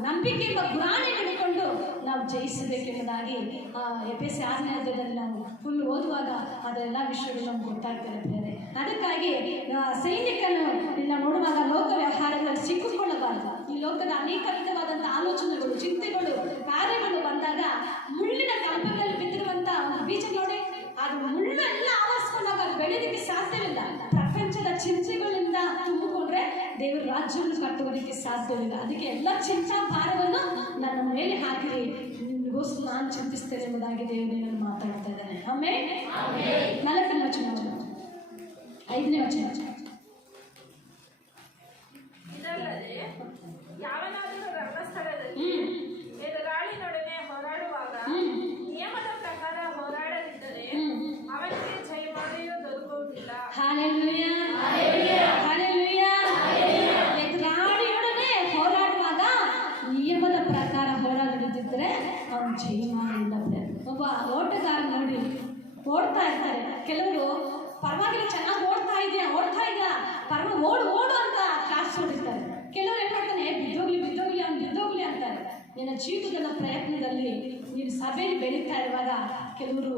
ನಂಬಿಕೆ ಎಂಬ ಗುರಾಣಿ ಹಿಡಿಕೊಂಡು ನಾವು ಜಯಿಸಬೇಕೆಂಬುದಾಗಿ ಎಫೆಸ 6ನೇ ಅಧ್ಯಾಯದಲ್ಲಿ ನಾವು ಫುಲ್ ಓದುವಾಗ ಅದೆಲ್ಲ ವಿಷಯಗಳು ನಮ್ಗೆ ಗೊತ್ತಾಗ್ತಿರುತ್ತೆ. ಅದಕ್ಕಾಗಿ ಸೈನಿಕನು ನಿನ್ನ ನೋಡುವಾಗ ಲೋಕ ವ್ಯವಹಾರಗಳಲ್ಲಿ ಸಿಕ್ಕಿಕೊಳ್ಳಬಾರದು. ಈ ಲೋಕದ ಅನೇಕ ವಿಧವಾದಂಥ ಆಲೋಚನೆಗಳು, ಚಿಂತೆಗಳು, ಕಾರ್ಯಗಳು ಬಂದಾಗ ಮುಳ್ಳಿನ ಕಲ್ಪದಲ್ಲಿ ಬಿದ್ದಿರುವಂಥ ಬೀಜ ನೋಡಿ, ಅದು ಮುಳ್ಳು ಎಲ್ಲ ಆವರಿಸ್ಕೊಂಡಾಗ ಅದು ಬೆಳೆಯೋದಕ್ಕೆ ಸಾಧ್ಯವಿಲ್ಲ. ಪ್ರಪಂಚದ ಚಿಂತೆಗಳಿಂದ ತುಂಬಿಕೊಂಡ್ರೆ ದೇವರ ರಾಜ್ಯವನ್ನು ಕಟ್ಟುವುದಕ್ಕೆ ಸಾಧ್ಯವಿಲ್ಲ. ಅದಕ್ಕೆ ಎಲ್ಲ ಚಿಂತಾ ಭಾರವನ್ನು ನನ್ನ ಮೇಲೆ ಹಾಕಿರಿ, ನಿಮಗೋಸ್ಕರ ನಾನು ಚಿಂತಿಸ್ತೇನೆ ಎಂಬುದಾಗಿ ದೇವರು ನಾನು ಮಾತಾಡ್ತಾ ಇದ್ದಾನೆ. ಆಮೇಲೆ 4ನೇ ವಚನ, 5ನೇ ವಚನ. ಇದಲ್ಲದೆ ಯಾವನಾದರೂ ರಂಗಸ್ಥಳದಲ್ಲಿ ಎದುರಾಳಿನೊಡನೆ ಹೋರಾಡುವಾಗ ನಿಯಮದ ಪ್ರಕಾರ ಹೋರಾಡದಿದ್ದರೆ ಅವನಿಗೆ ಜಯಮಾಲೆಯೂ ದೊರಕುವುದಿಲ್ಲ. Hallelujah, hallelujah. ಎದುರಾಳಿಯೊಡನೆ ಹೋರಾಡುವಾಗ ನಿಯಮದ ಪ್ರಕಾರ ಹೋರಾಡದಿದ್ದರೆ ಅವನು ಜಯಮಾಲೆ ಇಲ್ಲ. ಒಬ್ಬ ಓಟಗಾರ ನೋಡಿ ಓಡ್ತಾ ಇರ್ತಾರೆ. ಕೆಲವರು ಪರವಾಗಿಲ್ಲ, ಚೆನ್ನಾಗಿ ಓಡ್ತಾ ಇದೆಯಾ ಓಡು ಅಂತ ಕ್ಲಾಸ್ ಹೊಡಿತಾರೆ. ಕೆಲವರು ಏನು ಮಾಡ್ತಾನೆ, ಬಿದ್ದೋಗ್ಲಿ ಅಂತಾರೆ. ನಿನ್ನ ಜೀವಿತದ ಪ್ರಯತ್ನದಲ್ಲಿ ನೀನು ಸಭೆಯಲ್ಲಿ ಬೆಳೀತಾ ಇರುವಾಗ ಕೆಲವರು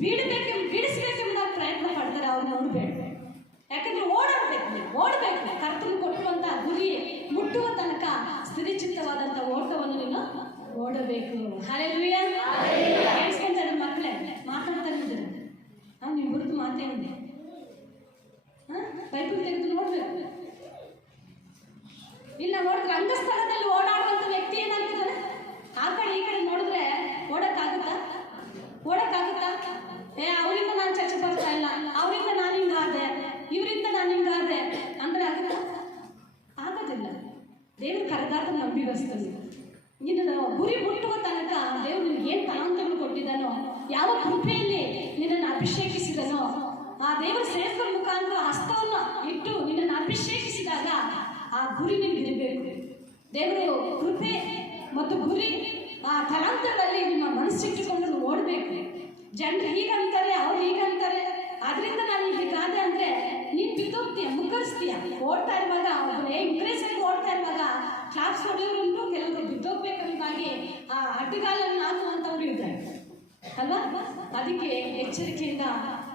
ಬಿಡಿಸ್ಬೇಕೆಂಬುದಾಗಿ ಪ್ರಯತ್ನ ಪಡ್ತಾರೆ. ಅವ್ರು ನೋಡಬೇಡ, ಯಾಕಂದ್ರೆ ಓಡಬೇಕು. ಕರ್ತನು ಕೊಟ್ಟುವಂಥ ಗುರಿ ಮುಟ್ಟುವ ತನಕ ಸ್ಥಿರಚಿತ್ತವಾದಂಥ ಓಟವನ್ನು ನೀನು ಓಡಬೇಕು. ಹಲ್ಲೆಲೂಯಾ. ಕೇಳಿಸ್ಕೊಂತಾರೆ ಮಕ್ಕಳೇ, ಮಾತಾಡ್ತಾ ಇದ್ದಾರೆ. ನಾವು ನಿಮ್ಮ ಗುರುತು ಮಾತೇನಿದೆ, ಬೈಬಲ್ ತೆಗೆದು ನೋಡ್ಬೇಕು. ಇಲ್ಲ ನೋಡಿದ್ರೆ ರಂಗಸ್ಥಳದಲ್ಲಿ ಓಡಾಡುವಂಥ ವ್ಯಕ್ತಿ ಏನಾಗ್ತಿದ್ದಾರೆ, ಆ ಕಡೆ ಈ ಕಡೆ ನೋಡಿದ್ರೆ ಓಡಕ್ಕಾಗುತ್ತಾ? ಅವರಿಂದ ನಾನು ಚರ್ಚೆ ಬರ್ತಾ ದೇವರು ಕರೆದಾತ ನಂಬಿಗಸ್ತನು. ನಿನ್ನ ಗುರಿ ಮುಟ್ಟುವ ತನಕ ದೇವರು ನಿನಗೆ ಏನು ತಲಾಂತಗಳು ಕೊಟ್ಟಿದ್ದಾನೋ, ಯಾವ ಕೃಪೆಯಲ್ಲಿ ನಿನ್ನನ್ನು ಅಭಿಷೇಕಿಸಿದನೋ, ಆ ದೇವರ ಸೇವಕರ ಮುಖಾಂತರ ಹಸ್ತವನ್ನು ಇಟ್ಟು ನಿನ್ನನ್ನು ಅಭಿಷೇಕಿಸಿದಾಗ ಆ ಗುರಿ ನಿನಗಿರಬೇಕು. ದೇವರು ಕೃಪೆ ಮತ್ತು ಗುರಿ ಆ ತಲಾಂತಗಳಲ್ಲಿ ನಿಮ್ಮ ಮನಸ್ಸಿಟ್ಟುಕೊಂಡು ಓಡಬೇಕು. ಜನರು ಹೀಗಂತಾರೆ, ಅವ್ರು ಹೀಗಂತಾರೆ, ಅದರಿಂದ ನಾನು ಹೀಗಾದೆ ಅಂದರೆ ನೀನು ಬಿದ್ದೋಗ್ತೀಯ, ಮುಗ್ಗರಿಸ್ತೀಯ. ಓಡ್ತಾ ಇರುವಾಗ ಒಬ್ಬನೇ ಇಂಪ್ರೆಸ್ ಆಗಿ ಓಡ್ತಾ ಇರುವಾಗ ಕ್ಲಾಪ್ಸ್ ಹೊಡೆಯೋರುಂಟು, ಕೆಲವರು ಬಿದ್ದೋಗ್ಬೇಕಂತಾಗಿ ಆ ಅಡ್ಡಗಾಲನ್ನು ಹಾಕುವಂಥವ್ರು ಇದ್ದಾರೆ ಅಲ್ವಾ. ಅದಕ್ಕೆ ಎಚ್ಚರಿಕೆಯಿಂದ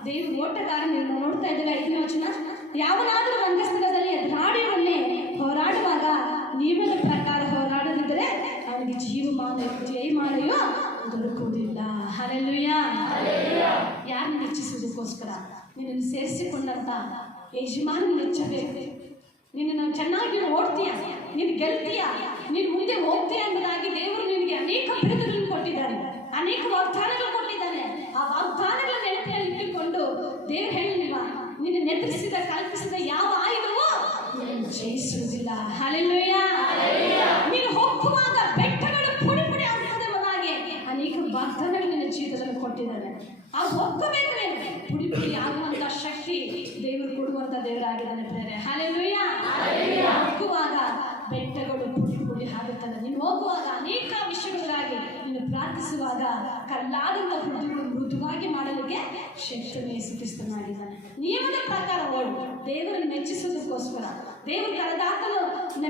ದೇವರು ಓಟಗಾರನನ್ನು ನೋಡ್ತಾ ಇದ್ದೇವೆ. 5ನೇ ವಚನ, ಯಾವನಾದರೂ ರಂಗಸ್ಥಳದಲ್ಲಿ ಎದುರಾಡಿಯನ್ನೇ ಹೋರಾಡುವಾಗ ನಿಯಮದ ಪ್ರಕಾರ ಹೋರಾಡದಿದ್ದರೆ ಅವನಿಗೆ ಜಯಮಾಲೆಯೋ ದೊರಕುವುದಿಲ್ಲ. ಹಲ್ಲೆಲೂಯಾ. ಯಾರನ್ನು ಮೆಚ್ಚಿಸುವುದಕ್ಕೋಸ್ಕರ ನಿನ್ನನ್ನು ಸೇರಿಸಿಕೊಂಡಂತ ಯಜಮಾನ ಮೆಚ್ಚಬೇಕು. ನಿನ್ನನ್ನು ಚೆನ್ನಾಗಿ ಓಡ್ತೀಯ, ನೀನು ಗೆಲ್ತೀಯ, ನೀನು ಮುಂದೆ ಹೋಗ್ತೀಯ ಎಂಬುದಾಗಿ ದೇವರು ನಿನಗೆ ಅನೇಕ ಬಿರುದುಗಳನ್ನು ಕೊಟ್ಟಿದ್ದಾರೆ, ಅನೇಕ ವಾಗ್ದಾನಗಳು ಕೊಟ್ಟಿದ್ದಾನೆ. ಆ ವಾಗ್ದಾನಗಳ ನೆನಪಿನಲ್ಲಿ ಇಟ್ಟುಕೊಂಡು ದೇವರು ಹೇಳಿಲ್ವಾ, ನಿನ್ನ ನೆದರಿಸಿದ ಕಲ್ಪಿಸಿದ ಯಾವ ಆಯುಧವೂ ಜಯಿಸುವುದಿಲ್ಲ. ಹಲ್ಲೆಲೂಯಾ. ನೀನು ಹೋಗುವಾಗ ಬೆಟ್ಟಗಳು ಪುಡಿ ಪುಡಿ ಆಗುತ್ತದೆ ಎಂಬುದಾಗಿ ಅನೇಕ ವಾಗ್ದಾನಗಳು ನಿನ್ನ ಜೀವಿತದಲ್ಲಿ ಕೊಟ್ಟಿದ್ದಾನೆ. ಆ ಹೋಗಬೇಕು, ಪುಡಿ ಪುಡಿ ಆಗುವಂತ ಶಕ್ತಿ ದೇವರು ಕೊಡುವಂತ ದೇವರಾಗಿದ್ದಾನೆ ಪ್ರೇರೆ. ಹಲ್ಲೆಲೂಯಾ. ಹೋಗುವಾಗ ಬೆಟ್ಟಗಳು ಪುಡಿ ಪುಡಿ ಆಗುತ್ತದೆ. ನೀನು ಹೋಗುವಾಗ ಅನೇಕ ವಿಷಯಗಳಿಗಾಗಿ ನೀನು ಪ್ರಾರ್ಥಿಸುವಾಗ ಕಲ್ಲಾದಂತ ಹೃದಯಗಳು ಮೃದುವಾಗಿ ಮಾಡಲಿಕ್ಕೆ ಶಕ್ತಿಯನ್ನು ಯೇಸುಕ್ರಿಸ್ತನಾಗಿದ್ದಾನೆ. ನಿಯಮದ ಪ್ರಕಾರ ಓಡು. ದೇವರನ್ನು ಮೆಚ್ಚಿಸೋದಕ್ಕೋಸ್ಕರ, ದೇವರು ಕರೆದಾತನು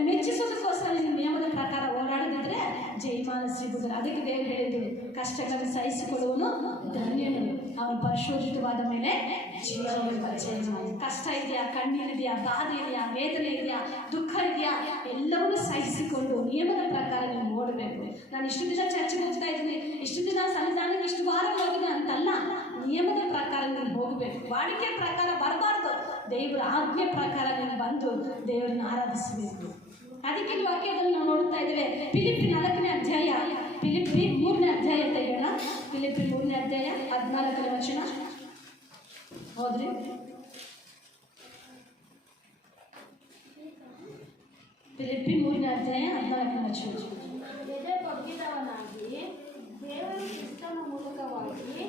ಮೆಚ್ಚಿಸೋದಕ್ಕೋಸ್ಕರ ನೀನು ನಿಯಮದ ಪ್ರಕಾರ ಓಡಾಡದಿದ್ರೆ ಜಯಮಾನ ಸಿಗುವುದಿಲ್ಲ. ಅದಕ್ಕೆ ದೇವರು ಹೇಳಿದ್ರು, ಕಷ್ಟಗಳನ್ನು ಸಹಿಸಿಕೊಳ್ಳುವನು ಧನ್ಯನು, ಅವನು ಪರಿಶೋಧಿತವಾದ ಮೇಲೆ ಜಯಮಾನ. ಕಷ್ಟ ಇದೆಯಾ, ಕಣ್ಣೀರಿದೆಯಾ, ಬಾಧೆ ಇದೆಯಾ, ವೇದನೆ ಇದೆಯಾ, ದುಃಖ ಇದೆಯಾ, ಎಲ್ಲವನ್ನೂ ಸಹಿಸಿಕೊಂಡು ನಿಯಮದ ಪ್ರಕಾರ ನೀವು ಓಡಬೇಕು. ನಾನು ಇಷ್ಟು ದಿನ ಚರ್ಚೆಗೆ ಹೋಗ್ತಾ ಇದ್ದೀನಿ, ಇಷ್ಟು ದಿನ ಸನ್ನಿಧಾನಕ್ಕೆ ಇಷ್ಟು ವಾರ ಹೋಗಿದೆ ಅಂತಲ್ಲ, ನಿಯಮದ ಪ್ರಕಾರ ನೀವು ಹೋಗಬೇಕು. ವಾಡಿಕೆ ಪ್ರಕಾರ ಬರಬಾರ್ದು, ದೇವರ ಆಜ್ಞೆ ಪ್ರಕಾರ ನೀವು ಬಂದು ದೇವರನ್ನು ಆರಾಧಿಸಬೇಕು. ಅದಕ್ಕೆ ವಾಕ್ಯದಲ್ಲಿ ನಾವು ನೋಡ್ತಾ ಇದ್ದೇವೆ. ಫಿಲಿಪ್ಪಿ 4ನೇ ಅಧ್ಯಾಯ, ಫಿಲಿಪ್ಪಿ 3ನೇ ಅಧ್ಯಾಯ ತೆಗೆಯೋಣ. ಫಿಲಿಪ್ಪಿ 3ನೇ ಅಧ್ಯಾಯ 14ನೇ ವಚನ ಹೋದ್ರಿ. ಫಿಲಿಪ್ಪಿ 3ನೇ ಅಧ್ಯಾಯ 14ನೇ ವಚನ. ಎದೆ ಬಗ್ಗಿದವನಾಗಿ ದೇವರು ಕ್ರಿಸ್ತನ ಮೂಲಕವಾಗಿ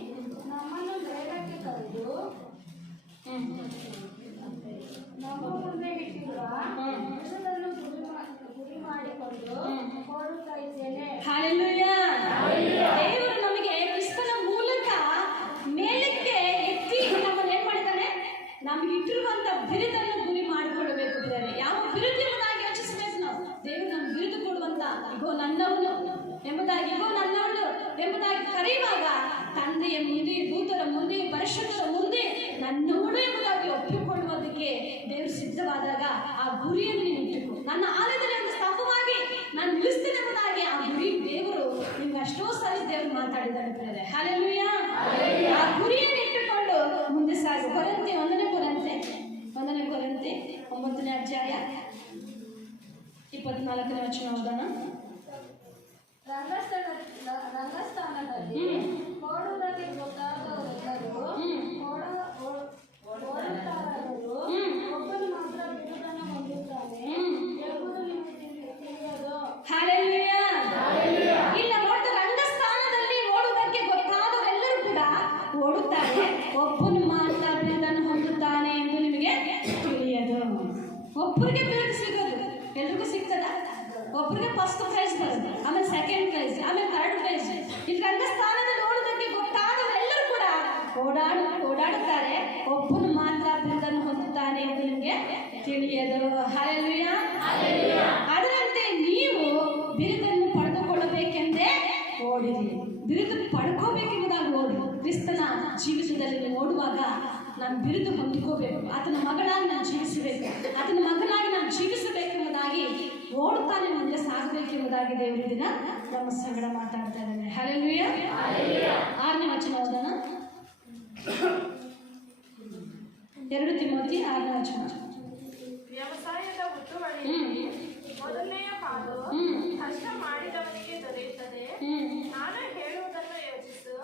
ನಮ್ಮನ್ನು ಬೇಡಕ್ಕೆ ಕರೆದು ನಮ್ಮ ಮುಂದೆ ಇಟ್ಟಿರುವ ಕೆಲಸವನ್ನು ಗುರಿ ಮಾಡಿಕೊಂಡು ಓಡುತ್ತಾ ಇದ್ದೇನೆ. ಹಲ್ಲೆಲೂಯಾ. ದೇವರು ನಮಗೆ ಕ್ರಿಸ್ತನ ಮೂಲಕ ಮೇಲಕ್ಕೆ ಎತ್ತಿ ನಮ್ಮನ್ನು ಏನ್ ಮಾಡಿದ್ದಾನೆ, ನಮ್ಗೆ ಇಟ್ಟಿರುವಂತ ಬಿರುದನ್ನು ಗುರಿ ಮಾಡಿಕೊಳ್ಬೇಕು. ಯಾವ ಬಿರುದು ಎಂಬುದಾಗಿ ಯೋಚಿಸಬೇಕು ನಾವು. ದೇವರು ನಮ್ಗೆ ಬಿರುದು ಕೊಡುವಂತ ಇಗೋ ನನ್ನವನು ಎಂಬುದಾಗಿ, ಇಗೋ ನನ್ನವಳು ಎಂಬುದಾಗಿ ಕರೆಯುವಾಗ ತಂದೆಯ ಮುಂದೆ, ದೂತರ ಮುಂದೆ, ಪರಿಶುದ್ಧರ ಮುಂದೆ ನನ್ನವನು ಎಂಬುದಾಗಿ ಒಪ್ಪಿಕೊಳ್ಳುವುದಕ್ಕೆ ದೇವರು ಸಿದ್ಧವಾದಾಗ ಆ ಗುರಿಯನ್ನು ನೀನು ಇಟ್ಟುಕೋ. ನನ್ನ ಆಲಯದಲ್ಲಿ ಒಂದು ಸ್ತಂಭವಾಗಿ ನಾನು ನಿಲ್ಲಿಸ್ತೇನೆ ಎಂಬುದಾಗಿ ಆ ಗುರಿ ದೇವರು ನಿಮ್ಗೆ ಅಷ್ಟೋ ಸಾರಿ ದೇವರು ಮಾತಾಡಿದ್ದಾರೆ ಪ್ರೇರೆ. ಹಲ್ಲೆಲೂಯಾ. ಆ ಗುರಿಯನ್ನು ಇಟ್ಟುಕೊಂಡು ಮುಂದೆ ಸಾಗು. ಕೊರಂತೆ 1ನೇ ಕೊರಂತೆ 9ನೇ ಅಧ್ಯಾಯ 24ನೇ ವಚನ ಓದೋಣ. ರಂಗಸ್ಥಾನದಲ್ಲಿ ಓಡುವುದಕ್ಕೆ ಗೊತ್ತಾದವರೆಲ್ಲರೂ ಓಡುತ್ತಾರಾದರೂ ಒಬ್ಬನು ಮಾತ್ರ ಬಿರುದನ್ನು ಹೊಂದುತ್ತಾನೆ ಎಂಬುದು ನಿಮಗೆ ತಿಳಿಯದು. ಹಲ್ಲೆಲೂಯಾ. ಇಲ್ಲ ನೋಡಿ, ರಂಗಸ್ಥಾನದಲ್ಲಿ ಓಡುವುದಕ್ಕೆ ಗೊತ್ತಾದವರೆಲ್ಲರೂ ಕೂಡ ಓಡುತ್ತಾರೆ, ಒಬ್ಬನು ಮಾತ್ರ ಬಿರುದನ್ನು ಹೊಂದುತ್ತಾನೆ ಎಂದು ನಿಮಗೆ ತಿಳಿಯದು. ಒಬ್ಬರಿಗೆ ಬಿರುದು ಸಿಗೋದು ಎಲ್ರಿಗೂ ಸಿಗ್ತದ? ಒಬ್ಬರಿಗೆ ಫಸ್ಟ್ ಪ್ರೈಸ್ ಬರುತ್ತೆ, ಆಮೇಲೆ ಸೆಕೆಂಡ್ ಪ್ರೈಸ್, ಆಮೇಲೆ ಥರ್ಡ್ ಪ್ರೈಸ್. ಇಲ್ಲಿ ರಂಗಸ್ಥಾನದಲ್ಲಿ ಓಡುವುದಕ್ಕೆ ಗೊತ್ತಾದವರೆಲ್ಲರೂ ಕೂಡ ಓಡಾಡುತ್ತಾರೆ, ಒಬ್ಬನು ಮಾತ್ರ ಬಿರುದನ್ನು ಹೊಂದುತ್ತಾನೆ ಎಂದು ನಿಮಗೆ ತಿಳಿಯದು. ಹಲ್ಲೆಲೂಯಾ. ಅದರಂತೆ ನೀವು ಬಿರುದನ್ನು ಪಡೆದುಕೊಳ್ಳಬೇಕೆಂದೇ ಓಡಿರಿ. ಬಿರುದು ಪಡ್ಕೋಬೇಕೆಂಬುದಾಗಿ ಓಡಿ. ಕ್ರಿಸ್ತನ ಜೀವಿತದಲ್ಲಿ ನೀವು ಓಡುವಾಗ ನಾನು ಬಿರುದು ಹೊಂದ್ಕೋಬೇಕು, ಆತನ ಮಗಳಾಗಿ ನಾನು ಜೀವಿಸಬೇಕು, ಆತನ ಮಗನಾಗಿ ನಾನು ಜೀವಿಸಬೇಕೆಂಬುದಾಗಿ ಓಡ್ತಾನೆ ಮುಂದೆ ಸಾಗಬೇಕೆಂಬುದಾಗಿ ದೇವರು ದಿನ ನಮ್ಮ ಸಂಗಡ ಮಾತಾಡ್ತಾ ಇದ್ದಾನೆ. ಹಲ್ಲೆಲೂಯಾ. 6ನೇ ವಚನ ಓದೋಣ. 2 ತಿಮೋಥಿ 6ನೇ ವಚನ. ವ್ಯವಸಾಯದ ಹುಟ್ಟುವಳಿ ಮೊದಲನೆಯ ಪಾಲು ಕಷ್ಟ ಮಾಡಿದವನಿಗೆ ದೊರೆಯುತ್ತದೆ. ನಾನು ಹೇಳುವುದನ್ನು ಯೋಚಿಸು,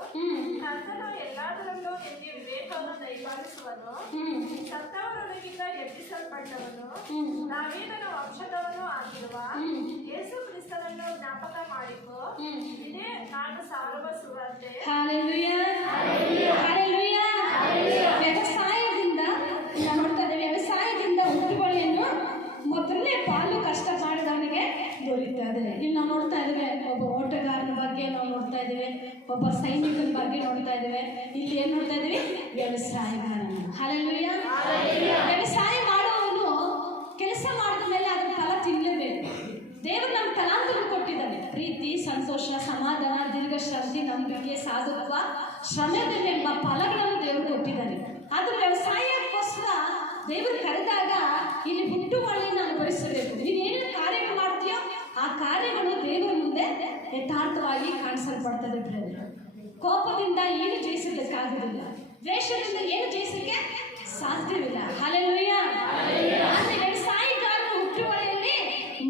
ಕರ್ತನು ಎಲ್ಲದರಲ್ಲೂ ನಿನಗೆ ವಿವೇಕವನ್ನು ದಯಪಾಲಿಸುವನು. ಹ್ಮ್ ಸತ್ತವರೊಳಗಿಂದ ಎಬ್ಬಿಸಲ್ಪಟ್ಟವನು, ಹ್ಮ್ ದಾವೀದನ ವಂಶದವನು ಆಗಿರುವ ಹ್ಮ್ ಯೇಸು ಕ್ರಿಸ್ತನನ್ನು ಜ್ಞಾಪಕ ಮಾಡಿಕೊ. ಹ್ಮ್ ಇದೇ ನಾನು ಸಾರುವ ಸುವಾರ್ತೆ. Hallelujah, hallelujah. ವ್ಯವಸಾಯದಿಂದ ನಾವು ನೋಡ್ತಾ ಇದ್ದೇವೆ, ವ್ಯವಸಾಯದಿಂದ ಹುಟ್ಟುವಳಿಯನ್ನು ಮೊದಲನೇ ಪಾಲು ಕಷ್ಟ ಮಾಡಿದವನಿಗೆ ದೊರೀತದೆ. ಇಲ್ಲಿ ನಾವು ನೋಡ್ತಾ ಇದ್ದೇವೆ, ಒಬ್ಬ ಓಟಗಾರನ ಬಗ್ಗೆ ನಾವು ನೋಡ್ತಾ ಇದ್ದೇವೆ, ಒಬ್ಬ ಸೈನಿಕನ ಬಗ್ಗೆ ನೋಡ್ತಾ ಇದ್ದೇವೆ. ಇಲ್ಲಿ ಏನು ನೋಡ್ತಾ ಇದ್ದೀವಿ? ವ್ಯವಸಾಯಗಾರನ. ಹಾಲೆಲೂಯಾ. ವ್ಯವಸಾಯ ಮಾಡುವವನು ಕೆಲಸ ಮಾಡಿದ ಮೇಲೆ ಅದರ ಫಲ ತಿನ್ನಲೇಬೇಕು. ದೇವರು ನಮ್ಮ ತಲಾಂತರು ಕೊಟ್ಟಿದ್ದಾನೆ. ಪ್ರೀತಿ, ಸಂತೋಷ, ಸಮಾಧಾನ, ದೀರ್ಘಶಾಂತಿ, ನಂಬಿಕೆ, ಸಾಧುತ್ವ, ಶ್ರಮದಲ್ಲೆಂಬ ಫಲಗಳನ್ನು ದೇವರು ಕೊಟ್ಟಿದ್ದಾನೆ. ಆದರೆ ವ್ಯವಸಾಯಕ್ಕೋಸ್ಕರ ದೇವರು ಕರೆದಾಗ ಇಲ್ಲಿ ಹುಟ್ಟುವಳಿಯನ್ನು ಅನುಭವಿಸಬೇಕು. ನೀನೇನು ಕಾರ್ಯಗಳು ಮಾಡ್ತೀಯೋ ಆ ಕಾರ್ಯಗಳು ದೇವರ ಮುಂದೆ ಯಥಾರ್ಥವಾಗಿ ಕಾಣಿಸಲ್ಪಡ್ತದೆ. ಕೋಪದಿಂದ ಏನು ಜಯಿಸಲಿಕ್ಕಾಗುವುದಿಲ್ಲ, ದ್ವೇಷದಿಂದ ಏನು ಜಯಿಸಲಿಕ್ಕೆ ಸಾಧ್ಯವಿಲ್ಲ. ಹಾಲೆಲೂಯಾ. ಆದರೆ ವ್ಯವಸಾಯಗಾರನ ಹುಟ್ಟುವಳಿಯಲ್ಲಿ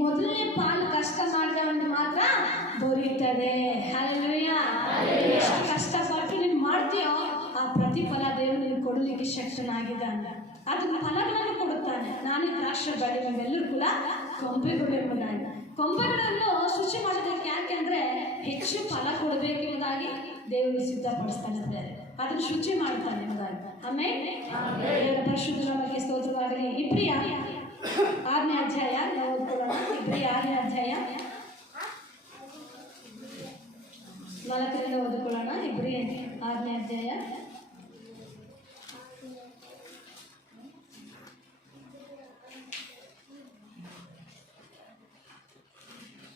ಮೊದಲನೇ ಪಾಲು ಕಷ್ಟ ಮಾಡಿದವನಿಗೆ ಮಾತ್ರ ದೊರೆಯುತ್ತದೆ. ಹಾಲೆಲೂಯಾ. ಎಷ್ಟು ಕಷ್ಟಪಟ್ಟು ನೀನು ಮಾಡ್ತೀಯೋ ಆ ಪ್ರತಿಫಲ ದೇವರು ನಿನಗೆ ಕೊಡಲಿಕ್ಕೆ ಶಕ್ತನಾಗಿದ್ದಾನೆ. ಅದನ್ನ ಫಲಗಳನ್ನು ಕೊಡುತ್ತಾನೆ. ನಾನೇ ದ್ರಾಕ್ಷ ಬಳ್ಳಿ, ನೀವೆಲ್ಲರೂ ಕೂಡ ಕೊಂಬೆಗಳು ಎಂಬುದಾಗಿ. ಕೊಂಬೆಗಳನ್ನು ಶುಚಿ ಮಾಡೋದಕ್ಕೆ ಯಾಕೆಂದ್ರೆ ಹೆಚ್ಚು ಫಲ ಕೊಡಬೇಕೆಂಬುದಾಗಿ ದೇವರು ಸಿದ್ಧಪಡಿಸ್ತಾನೆ. ಅದನ್ನು ಶುಚಿ ಮಾಡ್ತಾನೆ ಎಂಬುದಾಗಿ. ಆಮೇಲೆ ದೇವರ ಪರಿಶುದ್ಧ ನಾಮಕ್ಕೆ ಸ್ತೋತ್ರವಾಗಲಿ. ಇಬ್ರಿಯ 6ನೇ ಅಧ್ಯಾಯ ನಾವು ಓದ್ಕೊಳ್ಳೋಣ. ಇಬ್ರಿಯ 6ನೇ ಅಧ್ಯಾಯ 4ರಿಂದ ಓದಿಕೊಳ್ಳೋಣ. ಇಬ್ರಿಯ 6ನೇ ಅಧ್ಯಾಯ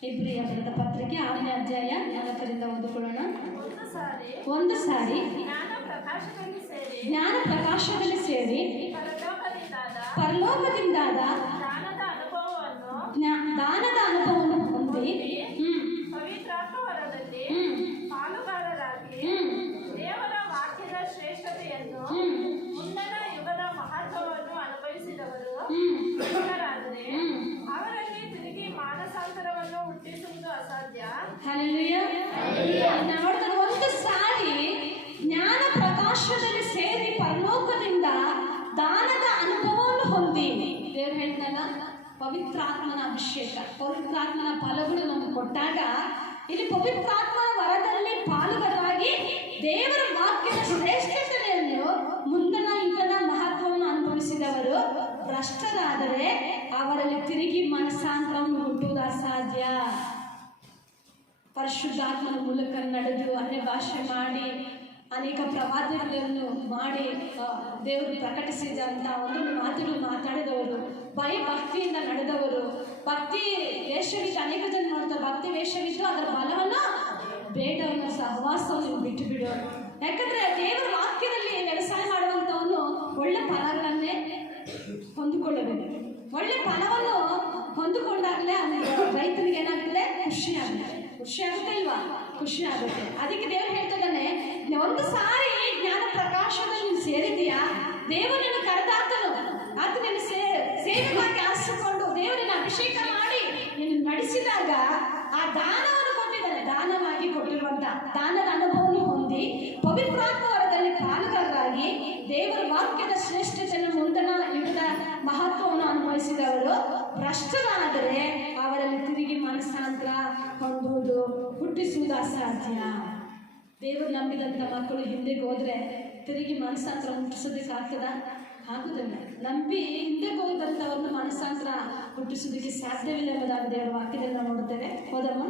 ಇಬ್ರಿಯ ಬರೆದ ಪತ್ರಿಕೆ 6ನೇ ಅಧ್ಯಾಯ 4ರಿಂದ ಓದಿಕೊಳ್ಳೋಣ. ಒಂದು ಸಾರಿ ಜ್ಞಾನ ಪ್ರಕಾಶದಲ್ಲಿ ಸೇರಿ ಪರಲೋಕದಿಂದಾದ ದಾನದ ಅನುಭವವನ್ನು ಹೊಂದಿ ಪವಿತ್ರಾತ್ಮ ವರದಲ್ಲಿ ಪಾಲುಗಾರರಾಗಿ ದೇವರ ವಾಕ್ಯದ ಶ್ರೇಷ್ಠತೆಯನ್ನು ಮುಂದಣ ಯುಗದ ಮಹತ್ವವನ್ನು ಅನುಭವಿಸಿದವರು ಇಷ್ಟರಾದರೆ ಅವರಲ್ಲಿ ತಿರುಗಿ ಮಾನಸಾಂತರವನ್ನು ಹುಟ್ಟಿಸುವುದು ಅಸಾಧ್ಯ. ನೋಡ್ತಾರೆ, ಒಂದು ಸಾರಿ ಜ್ಞಾನ ಪ್ರಕಾಶದಲ್ಲಿ ಸೇರಿ ಪರಲೋಕದಿಂದ ದಾನದ ಅನುಭವವನ್ನು ಹೊಂದಿ. ದೇವರು ಹೇಳ್ತಾಗ ಪವಿತ್ರಾತ್ಮನ ಅಭಿಷೇಕ, ಪವಿತ್ರಾತ್ಮನ ಫಲಗಳು ನಮಗೆ ಕೊಟ್ಟಾಗ ಇಲ್ಲಿ ಪವಿತ್ರಾತ್ಮನ ವರದಲ್ಲಿ ಪಾಲುಗಾರರಾಗಿ ದೇವರ ವಾಕ್ಯದ ಶ್ರೇಷ್ಠತೆಯನ್ನು ಮುಂದಿನ ಯುಗದ ಮಹತ್ವವನ್ನು ಅನುಭವಿಸಿದವರು ಭ್ರಷ್ಟರಾದರೆ ಅವರಲ್ಲಿ ತಿರುಗಿ ಮನಸ್ಸಾಂತರವನ್ನು ಹುಟ್ಟುವುದು ಅಸಾಧ್ಯ. ಪರಿಶುದ್ಧಾತ್ಮನ ಮೂಲಕ ನಡೆದು ಅನ್ಯ ಭಾಷೆ ಮಾಡಿ ಅನೇಕ ಪ್ರವಾದಗಳನ್ನು ಮಾಡಿ ದೇವರು ಪ್ರಕಟಿಸಿದಂಥ ಒಂದೊಂದು ಮಾತುಗಳು ಮಾತಾಡಿದವರು, ಭಕ್ತಿಯಿಂದ ನಡೆದವರು, ಭಕ್ತಿ ವೇಷವಿದ್ದು ಅನೇಕ ಜನ ನೋಡ್ತಾರೆ, ಭಕ್ತಿ ವೇಷವಿದ್ದು ಅದರ ಬಲವನ್ನು ಬೇಡವನ್ನು ಸಹವಾಸವನ್ನು ಬಿಟ್ಟು ಬಿಡು. ಯಾಕಂದ್ರೆ ದೇವರ ವಾಕ್ಯದಲ್ಲಿ ವ್ಯವಸಾಯ ಮಾಡುವಂಥವನು ಒಳ್ಳೆ ಫಲಗಳನ್ನೇ ಹೊಂದಿಕೊಳ್ಳಬೇಕು. ಒಳ್ಳೆ ಫಲವನ್ನು ಹೊಂದಿಕೊಂಡಾಗಲೇ ರೈತನಿಗೆ ಏನಾಗ್ತದೆ? ಖುಷಿ ಆಗುತ್ತೆ ಇಲ್ವಾ? ಖುಷಿ ಆಗುತ್ತೆ. ಅದಕ್ಕೆ ದೇವರು ಹೇಳ್ತಿದ್ದಾನೆ, ಒಂದು ಸಾರಿ ಜ್ಞಾನ ಪ್ರಕಾಶದಲ್ಲಿ ನೀನು ಸೇರಿದೀಯಾ, ದೇವರನ್ನು ಕರೆದಾತನು, ಆತ ನಿನ್ನ ಸೇವೆಗಾಗಿ ಆರಿಸಿಕೊಂಡು ದೇವರನ್ನ ಅಭಿಷೇಕ ಮಾಡಿ ನಿನ್ನ ನಡೆಸಿದಾಗ ಆ ದಾನವನ್ನು ಕೊಟ್ಟಿದ್ದಾನೆ. ದಾನವಾಗಿ ಕೊಟ್ಟಿರುವಂತ ದಾನದ ಅನುಭವವನ್ನು ಹೊಂದಿ ಪವಿತ್ರಾತ್ಮ ವರದಲ್ಲಿ ಪಾಲುಗಾರರಾಗಿ ದೇವರ ವಾಕ್ಯದ ಶ್ರೇಷ್ಠತೆಯನ್ನು ಮುಂದಿನ ಯುಗದ ಮಹತ್ವವನ್ನು ಅನುಭವಿಸಿದವರು ಭ್ರಷ್ಟರಾದರೆ ಅವರಲ್ಲಿ ತಿರುಗಿ ಮನಸ್ಸಾಂತರ ಹೊಂದುವುದು, ಹುಟ್ಟಿಸುವುದು ಅಸಾಧ್ಯ. ದೇವರು ನಂಬಿದಂಥ ಮಕ್ಕಳು ಹಿಂದೆಗೆ ಹೋದರೆ ತಿರುಗಿ ಮನಸ್ಸಾಂತರ ಹುಟ್ಟಿಸೋದಕ್ಕಾಗ್ತದ? ಆಗುದಿಲ್ಲ. ನಂಬಿ ಹಿಂದೆಗೆ ಹೋದಂಥವ್ರನ್ನ ಮನಸ್ಸಾಂತರ ಹುಟ್ಟಿಸೋದಕ್ಕೆ ಸಾಧ್ಯವಿಲ್ಲ ಎಂಬುದಾಗಿ ದೇವರ ವಾಕ್ಯದಲ್ಲಿ ನಾವು ನೋಡ್ತೇವೆ. ಹೋದಮ್ಮ,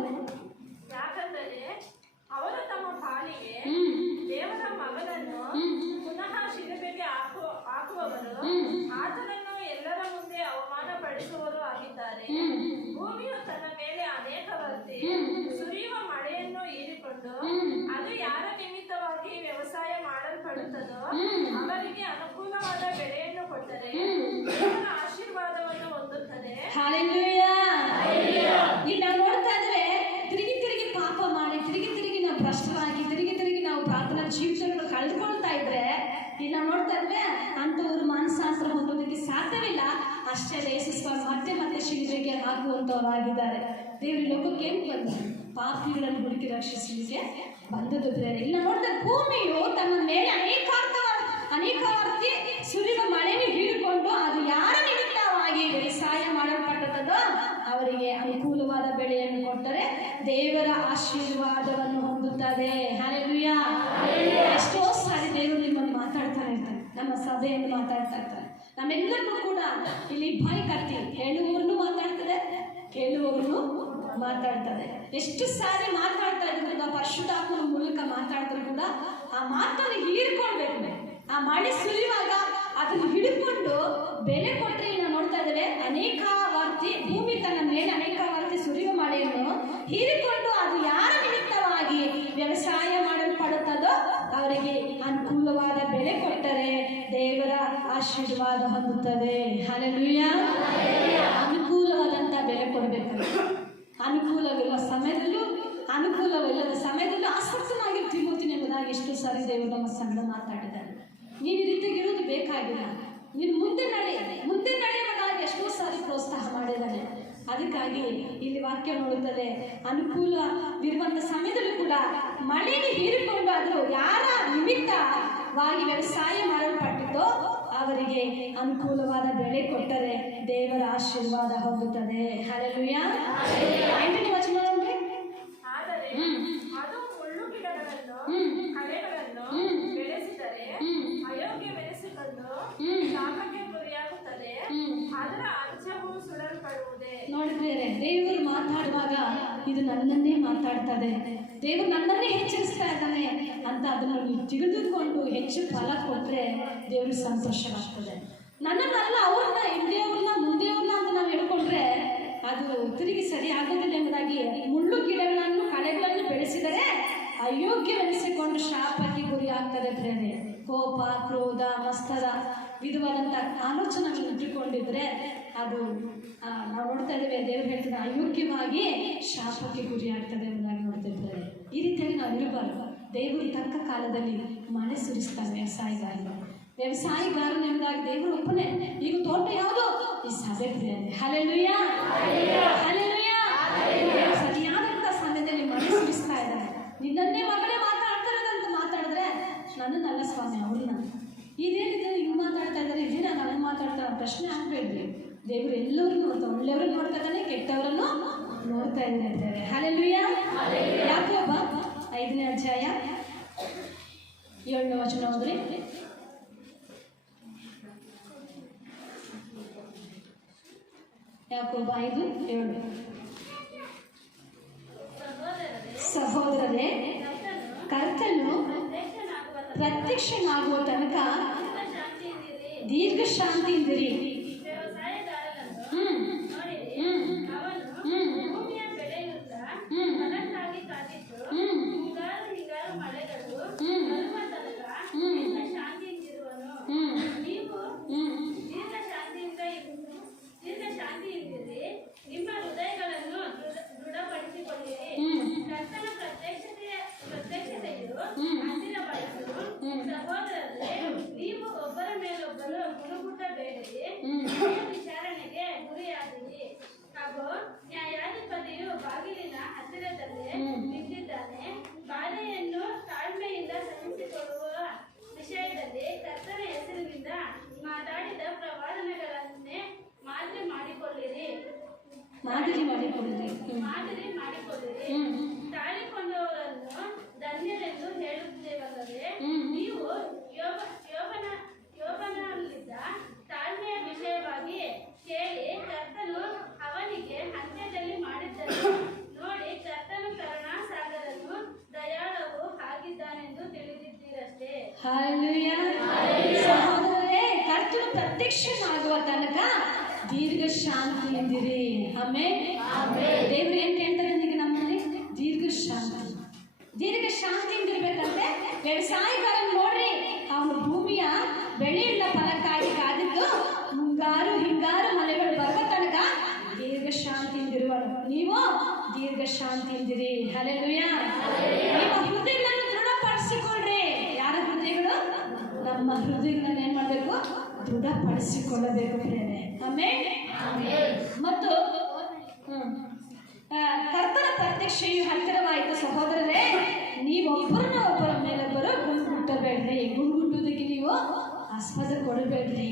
ಯಾಕಂದರೆ ಅವರು ತಮ್ಮ ಪಾಲಿಗೆ ದೇವರ ಮಗನನ್ನು ಪುನಃ ಶಿಲುಬೆಗೆ ಹಾಕುವವರು ಆತನನ್ನು ಎಲ್ಲರ ಮುಂದೆ ಅವಮಾನ ಪಡಿಸುವವರು ಆಗಿದ್ದಾರೆ. ಭೂಮಿಯು ತನ್ನ ಮೇಲೆ ಅನೇಕ ವರ್ತಿ ಸುರಿಯುವ ಮಳೆಯನ್ನು ಹೀರಿಕೊಂಡು ಅದು ಯಾರ ನಿಮಿತ್ತವಾಗಿ ವ್ಯವಸಾಯ ಮಾಡಲ್ಪಡುತ್ತದೋ ಅವರಿಗೆ ಅನುಕೂಲವಾದ ಬೆಳೆಯನ್ನು ಕೊಟ್ಟರೆ ದೇವರ ಆಶೀರ್ವಾದವನ್ನು ಹೊಂದುತ್ತದೆ. ಇಲ್ಲಿ ನಾವು ನೋಡ್ತಾ ಇದ್ದೇವೆ, ತಿರುಗಿ ಪಾಪ ಮಾಡಿ ತಿರುಗಿ ನಾವು ಭ್ರಷ್ಟರಾಗಿ ತಿರುಗಿ ನಾವು ಪ್ರಾರ್ಥನಾ ಜೀವಿತಗಳು ಕಳೆದುಕೊಳ್ತಾ ಇದ್ರೆ ಇಲ್ಲಿ ನಾವು ನೋಡ್ತಾ ಇದ್ವಿ ಅಂಥವ್ರು ಮಾನಸಾಂತರ ಹೊಂದೋದಕ್ಕೆ ಸಾಧ್ಯವಿಲ್ಲ. ಅಷ್ಟೇ ಯೇಸುಸ್ವಾಮಿ ಮತ್ತೆ ಶಿಲುಬೆಗೆ ಹಾಕುವಂಥವರಾಗಿದ್ದಾರೆ. ದೇವರ ಲೋಕಕ್ಕೆ ಏನು ಬಂದರು? ಪಾಪಿಗಳನ್ನು ಹುಡುಕಿ ರಕ್ಷಿಸಲಿಕ್ಕೆ ಬಂದದ್ದು. ಇಲ್ಲ ನೋಡಿದ್ರೆ ಭೂಮಿಯು ತನ್ನ ಮೇಲೆ ಅನೇಕಾವರ್ತಿ ಸುರಿದ ಮಳೆಯನ್ನು ಹೀರಿಕೊಂಡು ಅದು ಯಾರ ನಿಮಿತ್ತವಾಗಿ ವ್ಯವಸಾಯ ಮಾಡಲ್ಪಟ್ಟದೋ ಅವರಿಗೆ ಅನುಕೂಲವಾದ ಬೆಳೆಯನ್ನು ಕೊಟ್ಟರೆ ದೇವರ ಆಶೀರ್ವಾದವನ್ನು ಹೊಂದುತ್ತದೆ. ಹಲ್ಲೆಲೂಯಾ. ಎಷ್ಟೋ ಸಾರಿ ದೇವರು ನಿಮ್ಮನ್ನು ಮಾತಾಡ್ತಾನೆ ಇರ್ತಾರೆ, ನಮ್ಮ ಸಭೆಯನ್ನು ಮಾತಾಡ್ತಾ ಇರ್ತಾರೆ. ನಮ್ಮೆಲ್ಲರಿಗೂ ಕೂಡ ಇಲ್ಲಿ ಬಾಯಿ ಕಟ್ಟಿ ಹೇಳುವವರನ್ನು ಮಾತಾಡ್ತದೆ, ಕೇಳುವವರನ್ನು ಮಾತಾಡ್ತದೆ. ಎಷ್ಟು ಸಾರಿ ಮಾತಾಡ್ತಾ ಇದ್ರಿಂದ ಪರಿಶುದ್ಧಾತ್ಮನ ಮೂಲಕ ಮಾತಾಡಿದ್ರು ಕೂಡ ಆ ಮಾತನ್ನು ಹೀರ್ಕೊಳ್ಬೇಕು. ಆ ಮಳೆ ಸುರಿಯುವಾಗ ಅದನ್ನು ಹಿಡ್ಕೊಂಡು ಬೆಲೆ ಕೊಟ್ಟರೆ ನಾವು ನೋಡ್ತಾ ಇದ್ದೇವೆ, ಅನೇಕಾವರ್ತಿ ಭೂಮಿ ತನ್ನ ಮೇಲೆ ಅನೇಕಾವರ್ತಿ ಸುರಿಯುವ ಮಳೆಯನ್ನು ಹೀರಿಕೊಂಡು ಅದು ಯಾರ ನಿಮಿತ್ತವಾಗಿ ವ್ಯವಸಾಯ ಮಾಡಲ್ಪಡುತ್ತದೋ ಅವರಿಗೆ ಅನುಕೂಲವಾದ ಬೆಲೆ ಕೊಟ್ಟರೆ ದೇವರ ಆಶೀರ್ವಾದ ಹೊಂದುತ್ತದೆ. ಹಲ್ಲೆಲೂಯಾ. ಅನುಕೂಲವಾದಂಥ ಬೆಲೆ ಕೊಡಬೇಕು. ಅನುಕೂಲವಿರುವ ಸಮಯದಲ್ಲೂ ಅನುಕೂಲವಿಲ್ಲದ ಸಮಯದಲ್ಲೂ ಆಸಕ್ತನಾಗಿ ತಿರುಗುತ್ತೀನಿ ಎಂಬುದಾಗಿ ಎಷ್ಟು ಸಾರಿ ದೇವರು ನಮ್ಮ ಸಂಗಡ ಮಾತಾಡಿದ್ದಾರೆ. ನೀನು ಈ ರೀತಿಯಾಗಿ ಇರೋದು ಬೇಕಾಗಿಲ್ಲ, ನೀನು ಮುಂದೆ ನಡೆಯುವುದಾಗಿ ಎಷ್ಟೋ ಸಾರಿ ಪ್ರೋತ್ಸಾಹ ಮಾಡಿದ್ದಾನೆ. ಅದಕ್ಕಾಗಿ ಇಲ್ಲಿ ವಾಕ್ಯ ನೋಡುತ್ತದೆ, ಅನುಕೂಲವಿರುವಂಥ ಸಮಯದಲ್ಲೂ ಕೂಡ ಮಳೆಗೆ ಹೀರಿಕೊಂಡು ಆದರೂ ಯಾರ ನಿಮಿತ್ತವಾಗಿ ವ್ಯವಸಾಯ ಮಾಡಲ್ಪಟ್ಟಿದ್ದೋ ಅವರಿಗೆ ಅನುಕೂಲವಾದ ಬೆಳೆ ಕೊಟ್ಟರೆ ದೇವರ ಆಶೀರ್ವಾದ ಹೊಂದುತ್ತದೆ. ಹಲ್ಲೆಲೂಯಾ. 8ನೇ ವಚನ ನೋಡ್ರಿ. ಆದರೆ ಅದು ಮುಳ್ಳು ಗಿಡಗಳನ್ನು ಕಳೆಗಳನ್ನು ಬೆಳೆಸಿದರೆ ಅಯೋಗ್ಯವೆನಿಸಿಕೊಂಡು ಶಾಪಕ್ಕೆ ಗುರಿಯಾಗುತ್ತದೆ, ಅದರ ಅಂಚವು ಸುಡಲ್ಪಡುವುದೇ. ನೋಡಿದ್ರೆ ದೇವರು ಮಾತಾಡುವಾಗ ಇದು ನನ್ನನ್ನೇ ಮಾತಾಡ್ತದೆ, ದೇವರು ನನ್ನನ್ನೇ ಎಚ್ಚರಿಸ್ತಾ ಇದ್ದಾನೆ ಅಂತ ಅದನ್ನು ನೀವು ತಿಳಿದುಕೊಂಡು ಹೆಚ್ಚು ಫಲ ಕೊಟ್ಟರೆ ದೇವರು ಸಂತೋಷವಾಗ್ತದೆ. ನನ್ನನ್ನಲ್ಲ ಅವ್ರನ್ನ ಹಿಂದೆಯವ್ರನ್ನ ಮುಂದೆಯವ್ರನ್ನ ಅಂತ ನಾವು ಹೇಳ್ಕೊಂಡ್ರೆ ಅದು ತಿರುಗಿ ಸರಿ ಆಗೋದಿಲ್ಲ ಎಂಬುದಾಗಿ ಮುಳ್ಳು ಗಿಡಗಳನ್ನು ಕಳೆಗಳನ್ನು ಬೆಳೆಸಿದರೆ ಅಯೋಗ್ಯವೆನಿಸಿಕೊಂಡು ಶಾಪಕ್ಕೆ ಗುರಿ ಆಗ್ತದೆ. ಪ್ರೇರಣೆ, ಕೋಪ, ಕ್ರೋಧ, ಮತ್ಸರ ವಿಧವಾದಂಥ ಆಲೋಚನೆಗಳನ್ನು ಇಟ್ಟುಕೊಂಡಿದ್ರೆ ಅದು ನಾವು ನೋಡ್ತಾ ಇದ್ದೇವೆ, ದೇವರು ಹೇಳ್ತಾರೆ ಅಯೋಗ್ಯವಾಗಿ ಶಾಪಕ್ಕೆ ಗುರಿ ಆಗ್ತದೆ ಎಂಬುದಾಗಿ ನೋಡ್ತಿದ್ದಾರೆ. ಈ ರೀತಿಯಾಗಿ ನಾವು ಇರಬಾರ್ದು. ದೇವರು ತಕ್ಕ ಕಾಲದಲ್ಲಿ ಮಳೆ ಸುರಿಸ್ತಾರೆ ವ್ಯವಸಾಯಿಗಾರನು ಎಂಬುದಾಗಿ ದೇವರು ಒಪ್ಪನೆ. ಈಗ ತೋಟ ಯಾವುದು? ಈ ಸಭೆ ಪ್ರೇರಣೆ. ಹಲ್ಲೆಲೂಯಾ. ಹಲ್ಲೆಲೂಯಾ. ಸರಿಯಾದಂಥ ಸಮಯದಲ್ಲಿ ಮಳೆ ಸುರಿಸ್ತಾ ಇದ್ದಾರೆ. ನಿನ್ನನ್ನೇ ಮಗಳೇ ಮಾತಾಡ್ತಾರಂತ ಮಾತಾಡಿದ್ರೆ ನನ್ನನ್ನಲ್ಲ ಸ್ವಾಮಿ, ಅವ್ರನ್ನ ಇದೇನಿದೆ ಹಿಂಗೆ ಮಾತಾಡ್ತಾ ಇದ್ದಾರೆ, ಇದೇನ ನನಗೆ ಮಾತಾಡ್ತಾರೆ ಪ್ರಶ್ನೆ ಹಾಕ್ಬೇಡ್ರಿ. ದೇವರು ಎಲ್ಲರೂ ನೋಡ್ತಾ, ಒಳ್ಳೆಯವ್ರನ್ನ ನೋಡ್ತಾ ಇದ್ದಾನೆ, ಕೆಟ್ಟವರನ್ನು ನೋಡ್ತಾ ಇದ್ದಾರೆ. ಹಲ್ಲೆಲೂಯಾ. ಯಾಕೋಬ 5ನೇ ಅಧ್ಯಾಯ 7ನೇ ವಚನ ಹೋದ್ರಿ. ಯಾಕೋಬ 5:7. ಸಹೋದರರೇ, ಕರ್ತನು ಪ್ರತ್ಯಕ್ಷನಾಗುವ ತನಕ ದೀರ್ಘ ಶಾಂತಿಯಿಂದಿರಿ. ನಿಮ್ಮ ಹೃದಯಗಳನ್ನು ದೃಢಪಡಿಸಿಕೊಳ್ಳಿರಿ. ಕರ್ತನ ಪ್ರತ್ಯಕ್ಷತೆಯು ಹತ್ತಿರವಾಯಿತು. ಸಹೋದರರೇ, ನೀವು ಒಬ್ಬರ ಮೇಲೊಬ್ಬರು ಗುಣಗುಟ್ಟಬೇಡಿರಿ, ವಿಚಾರಣೆಗೆ ಗುರಿಯಾದಿರಿ. ಹಾಗೂ ನ್ಯಾಯಾಧಿಪತಿಯು ಬಾಗಿಲಿನ ಹತ್ತಿರದಲ್ಲೇ ನಿಂತಿದ್ದಾನೆ. ಬಾಧೆಯನ್ನು ತಾಳ್ಮೆಯಿಂದ ಸಹಿಸಿಕೊಳ್ಳುವ ವಿಷಯದಲ್ಲಿ ಕರ್ತನ ಹೆಸರಿನಿಂದ ಮಾತಾಡಿದ ಪ್ರವಾದನೆಗಳನ್ನೇ ಮಾದರಿ ಮಾಡಿಕೊಳ್ಳಿರಿ. ತಾಳಿಕೊಂಡವರನ್ನು ಧನ್ಯರೆಂದು ಹೇಳುತ್ತೇವಲ್ಲವೇ? ನೀವು ಯೋಬನಲ್ಲಿದ್ದ ತಾಳ್ಮೆಯ ವಿಷಯವಾಗಿ ಕೇಳಿ, ಕರ್ತನು ಅವನಿಗೆ ಅಂತ್ಯದಲ್ಲಿ ಮಾಡಿದ್ದನ್ನು ನೋಡಿ, ಕರ್ತನು ಕರುಣಾಸಾಗರನು ದಯಾಳವು ಆಗಿದ್ದಾನೆಂದು ತಿಳಿದಿದ್ದೀರಷ್ಟೇ. ಕರ್ತನು ಪ್ರತ್ಯಕ್ಷನಾಗುವ ತನಕ ದೀರ್ಘ ಶಾಂತಿಯಿಂದಿರಿ. ಆಮೆನ್. ದೇವರು ಏನ್ ಕೇಳ್ತಾರೆ ನಿಮಗೆ? ನಮ್ಮಲ್ಲಿ ದೀರ್ಘ ಶಾಂತಿಯಿಂದಿರ್ಬೇಕಂತೆ. ವ್ಯವಸಾಯಿಗಾರನ್ನು ನೋಡ್ರಿ, ಅವನು ಭೂಮಿಯ ಬೆಳೆಯುಳ್ಳ ಫಲಕ್ಕಾಗಿ ಕಾದಿದ್ದು ಮುಂಗಾರು ಹಿಂಗಾರು ಮಳೆಗಳು ಬರುವ ತನಕ ದೀರ್ಘ ಶಾಂತಿಯಿಂದಿರುವರು. ನೀವು ದೀರ್ಘ ಶಾಂತಿಯಿಂದಿರಿ. ಹಲ್ಲೆಲೂಯಾ. ನಿಮ್ಮ ಹೃದಯಗಳನ್ನು ದೃಢಪಡಿಸಿಕೊಳ್ಳ್ರಿ. ಯಾರ ಹೃದಯಗಳು? ನಮ್ಮ ಹೃದಯಗಳನ್ನು ಏನ್ ಮಾಡಬೇಕು? ದೃಢಪಡಿಸಿಕೊಳ್ಳಬೇಕು ಪ್ರೇರಣೆ. ಆಮೇಲೆ ಮತ್ತು ಕರ್ತನ ಪ್ರತ್ಯಕ್ಷೆಯು ಹತ್ತಿರವಾಯಿತು. ಸಹೋದರರೇ, ನೀವೊಬ್ಬರನ್ನ ಒಬ್ಬರ ಮೇಲೊಬ್ಬರು ಗುಣಗುಟ್ಟಬೇಡ್ರಿ. ಗುಣಗುಟ್ಟುವುದಕ್ಕೆ ನೀವು ನೀವು ಆಸ್ಪದ ಕೊಡಬೇಡ್ರಿ.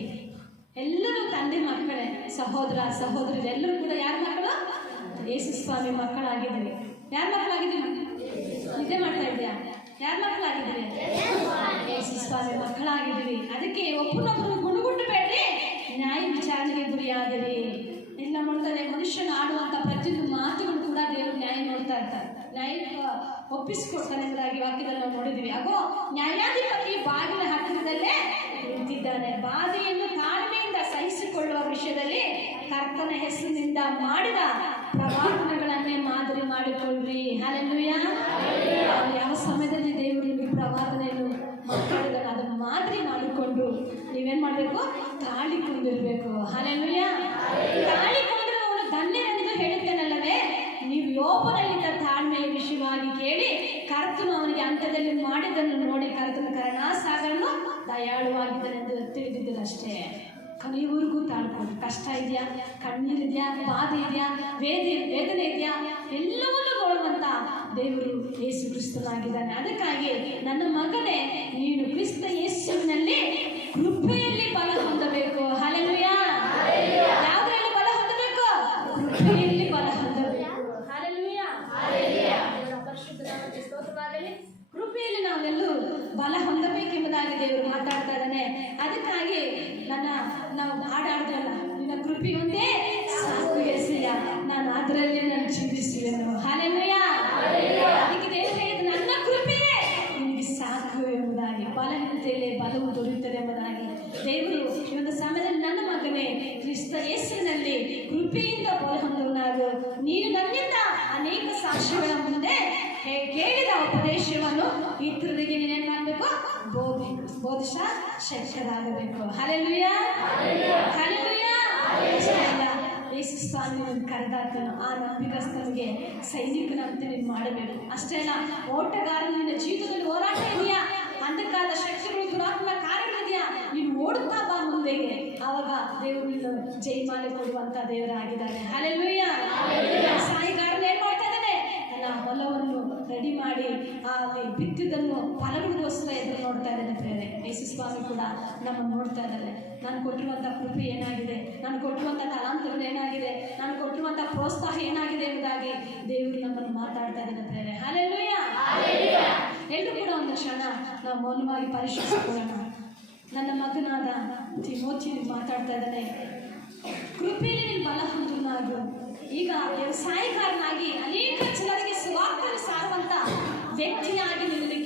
ಎಲ್ಲರೂ ತಂದೆ ಮಕ್ಕಳೇ, ಸಹೋದರ ಸಹೋದರಿ ಎಲ್ಲರೂ ಕೂಡ ಯಾರ ಮಕ್ಕಳು? ಯೇಸು ಸ್ವಾಮಿ ಮಕ್ಕಳಾಗಿದ್ದೀವಿ. ಯಾರ ಮಕ್ಕಳಾಗಿದ್ದೀವಿ? ನಿದ್ದೆ ಮಾಡ್ತಾ ಇದೆಯಾ? ಯಾರ ಮಕ್ಕಳಾಗಿದ್ದೀವಿ? ಯೇಸು ಸ್ವಾಮಿ ಮಕ್ಕಳಾಗಿದ್ದೀವಿ. ಅದಕ್ಕೆ ಒಬ್ಬರೊಬ್ಬರು ಗುಣಗುಟ್ಟು ಬೇಡ್ರಿ, ನ್ಯಾಯ ವಿಚಾರಣೆಗೆ ಗುರಿಯಾಗಿರಿ. ಇಲ್ಲ ನೋಡ್ತಾರೆ, ಮನುಷ್ಯನ ಆಡುವಂಥ ಪ್ರತಿಯೊಂದು ಮಾತುಗಳು ಕೂಡ ದೇವರು ನ್ಯಾಯ ನೋಡ್ತಾ ಇರ್ತಾರೆ, ನ್ಯಾಯ ಒಪ್ಪಿಸಿಕೊಡ್ತಾನೆ ಎಂಬುದಾಗಿ ವಾಕ್ಯದಲ್ಲಿ ನಾವು ನೋಡಿದ್ದೀವಿ. ಆಗೋ ನ್ಯಾಯಾಧಿಪತಿ ಬಾಗಿಲ ಹತ್ತಿರದಲ್ಲೇ ನಿಂತಿದ್ದಾನೆ. ಬಾಧೆಯನ್ನು ತಾಳ್ಮೆಯಿಂದ ಸಹಿಸಿಕೊಳ್ಳುವ ವಿಷಯದಲ್ಲಿ ಕರ್ತನ ಹೆಸರಿನಿಂದ ಮಾಡಿದ ಪ್ರವಾದನೆಗಳನ್ನೇ ಮಾದರಿ ಮಾಡಿಕೊಳ್ಳ್ರಿ. ಹಲ್ಲೆಲೂಯಾ. ಯಾವ ಸಮಯದಲ್ಲಿ ದೇವರು ನಿಮಗೆ ಪ್ರವಾದನೆಯನ್ನು ಮಾತಾಡಿದಾರೆ ಅದನ್ನು ಮಾದರಿ ಮಾಡಿಕೊಂಡು ನೀವೇನ್ ಮಾಡಬೇಕು? ತಾಳಿಕೊಂಡಿರ್ಬೇಕು. ಹಲ್ಲೆಲೂಯಾ. ತಾಳಿಕೊಂಡಿರುವವನು ಧನ್ಯನೆಂದು ಹೇಳುತ್ತೇನಲ್ಲವೇ? ನೀವು ಯೋಬನಲ್ಲಿದ್ದ ತಾಳ್ಮೆಯ ವಿಷಯವಾಗಿ ಕೇಳಿ ಕರ್ತನು ಅವನಿಗೆ ಅಂತ್ಯದಲ್ಲಿ ಮಾಡಿದ್ದನ್ನು ನೋಡಿ ಕರ್ತನ ಕರುಣಾಸಾಗರನು ದಯಾಳುವಾಗಿದ್ದನೆಂದು ತಿಳಿದಿದ್ದರಷ್ಟೇ. ಕೊನೆಯವರೆಗೂ ತಾಳ್ಕೊಂಡು. ಕಷ್ಟ ಇದೆಯಾ, ಕಣ್ಣೀರಿದೆಯಾ, ಬಾಧೆ ಇದೆಯಾ, ವೇದನೆ ಇದೆಯಾ, ಎಲ್ಲವನ್ನೂ ನೋಡುವಂತ ದೇವರು ಯೇಸು ಕ್ರಿಸ್ತನಾಗಿದ್ದಾನೆ. ಅದಕ್ಕಾಗಿ ನನ್ನ ಮಗನೇ, ನೀನು ಕ್ರಿಸ್ತ ಯೇಸುವಿನಲ್ಲಿ ಕೃಪೆಯಲ್ಲಿ ಬಲ ಹೊಂದಬೇಕು. ಹಲ್ಲೆಲೂಯಾ. ಯಾವುದರಲ್ಲಿ ಬಲ ಹೊಂದಬೇಕು? ಕೃಪೆಯಲ್ಲಿ ಬಲ ಹೊಂದಬೇಕು. ಹಲ್ಲೆಲೂಯಾ. ಪರಿಶುದ್ಧ ನಾಮಕ್ಕೆ ಸ್ತೋತ್ರವಾಗಲಿ. ಕೃಪೆಯಲ್ಲಿ ನಾವೆಲ್ಲರೂ ಬಲ ಹೊಂದಬೇಕೆಂಬುದಾಗಿ ದೇವರು ಮಾತಾಡ್ತಾ ಇದ್ದಾನೆ. ಅದಕ್ಕಾಗಿ ನಾವು ಹಾಡಾಡ್ತಲ್ಲ, ನಿನ್ನ ಕೃಪೆ ಒಂದೇ ಸಾಕು ಎಸೆಯ, ನಾನು ಅದರಲ್ಲಿ ನಾನು ಜೀವಿಸುವೆನು. ಹಲ್ಲೆಲೂಯಾ. ಅದಕ್ಕೆ ದೇವರು ಹೇಳಿದ ನನ್ನ ಕೃಪೆಯೇ ನಿನಗೆ ಸಾಕು ಎಂಬುದಾಗಿ, ಬಲಹೀನತೆಯಲ್ಲಿ ಬಲವು ದೊರೆಯುತ್ತದೆ ಎಂಬುದಾಗಿ ದೇವರು ಈ ಒಂದು ಸಮಯದಲ್ಲಿ ನನ್ನ ಮಗನೇ, ಕ್ರಿಸ್ತ ಯೇಸುವಿನಲ್ಲಿ ಕೃಪೆಯಿಂದ ಬಲ ಹೊಂದುವನಾಗು. ನೀನು ನನ್ನಿಂದ ಅನೇಕ ಸಾಕ್ಷಿಗಳ ಮುಂದೆ ಕೇಳಿದ ಉಪದೇಶವನ್ನು ಇತರರಿಗೆ ನೀನೇನು ಮಾಡಬೇಕು? ಬೋಧಿಸ ಶಕ್ತರಾಗಬೇಕು. ಹಲ್ಲೆಲೂಯಾ. ಹಲ್ಲೆಲೂಯಾ. ಯೇಸು ಸ್ವಾಮಿ ಕರೆದಾತನು ಆ ನಂಬಿಕಸ್ಥನಿಗೆ ಸೈನಿಕನಂತೆ ನೀನು ಮಾಡಬೇಕು. ಅಷ್ಟೇ ಅಲ್ಲ, ಓಟಗಾರನ ನಿನ್ನ ಜೀವಿತದಲ್ಲಿ ಹೋರಾಟ ಇದೆಯಾ, ಅಂಧಕಾದ ಶಕ್ತಿಗಳು, ದುರಾತ್ಮ ಕಾರ್ಯಗಳಿದೆಯಾ, ನೀನು ಓಡುತ್ತಾ ಬಾ ಮುಂದೆಗೆ. ಆವಾಗ ದೇವರು ನೀನು ಜಯಮಾಲೆ ಕೊಡುವಂತ ದೇವರಾಗಿದ್ದಾನೆ. ಹಲ್ಲೆಲೂಯಾ. ಸಾಯಿಗಾರನ ಏನ್ ಮಾಡ್ತಾ ಇದ್ದಾನೆ? ತನ್ನ ಹೊಲವನ್ನು ರೆಡಿ ಮಾಡಿ ಬಿತ್ತಿದ್ದನ್ನು ಫಲಗಳಿಗೋಸ್ಕರ ಎದುರು ನೋಡ್ತಾ ಇದ್ದಾನೆ. ಪ್ರೇರೆ ಯೇಸು ಸ್ವಾಮಿ ಕೂಡ ನಮ್ಮನ್ನು ನೋಡ್ತಾ ಇದ್ದಾರೆ. ನಾನು ಕೊಟ್ಟಿರುವಂಥ ಕೃಪೆ ಏನಾಗಿದೆ, ನಾನು ಕೊಟ್ಟಿರುವಂಥ ತಲಾಂತರಗಳು ಏನಾಗಿದೆ, ನಾನು ಕೊಟ್ಟಿರುವಂಥ ಪ್ರೋತ್ಸಾಹ ಏನಾಗಿದೆ ಎಂಬುದಾಗಿ ದೇವರು ನಮ್ಮನ್ನು ಮಾತಾಡ್ತಾ ಇದ್ದಾನೆ. ಪ್ರೇರೆ ಹಲ್ಲೆಲೂಯಾ. ಎಲ್ಲರೂ ಕೂಡ ಒಂದು ಕ್ಷಣ ನಾವು ಮೌನವಾಗಿ ಪರಿಶೀಲಿಸಿಕೊಳ್ಳೋಣ. ನನ್ನ ಮಗನಾದ ತಿಮೋಥಿ ಮಾತಾಡ್ತಾ ಇದ್ದಾನೆ, ಕೃಪೆಯಲ್ಲಿ ನೀನು ಬಲ ಹೊಂದುವನಾಗು. ಈಗ ವ್ಯವಸಾಯಗಾರನಾಗಿ ಅನೇಕ ಜನರಿಗೆ ಸುವಾರ್ತೆಯನ್ನು ಸಾರುವಂತ ವ್ಯಕ್ತಿಯಾಗಿ ನಿನಗೆ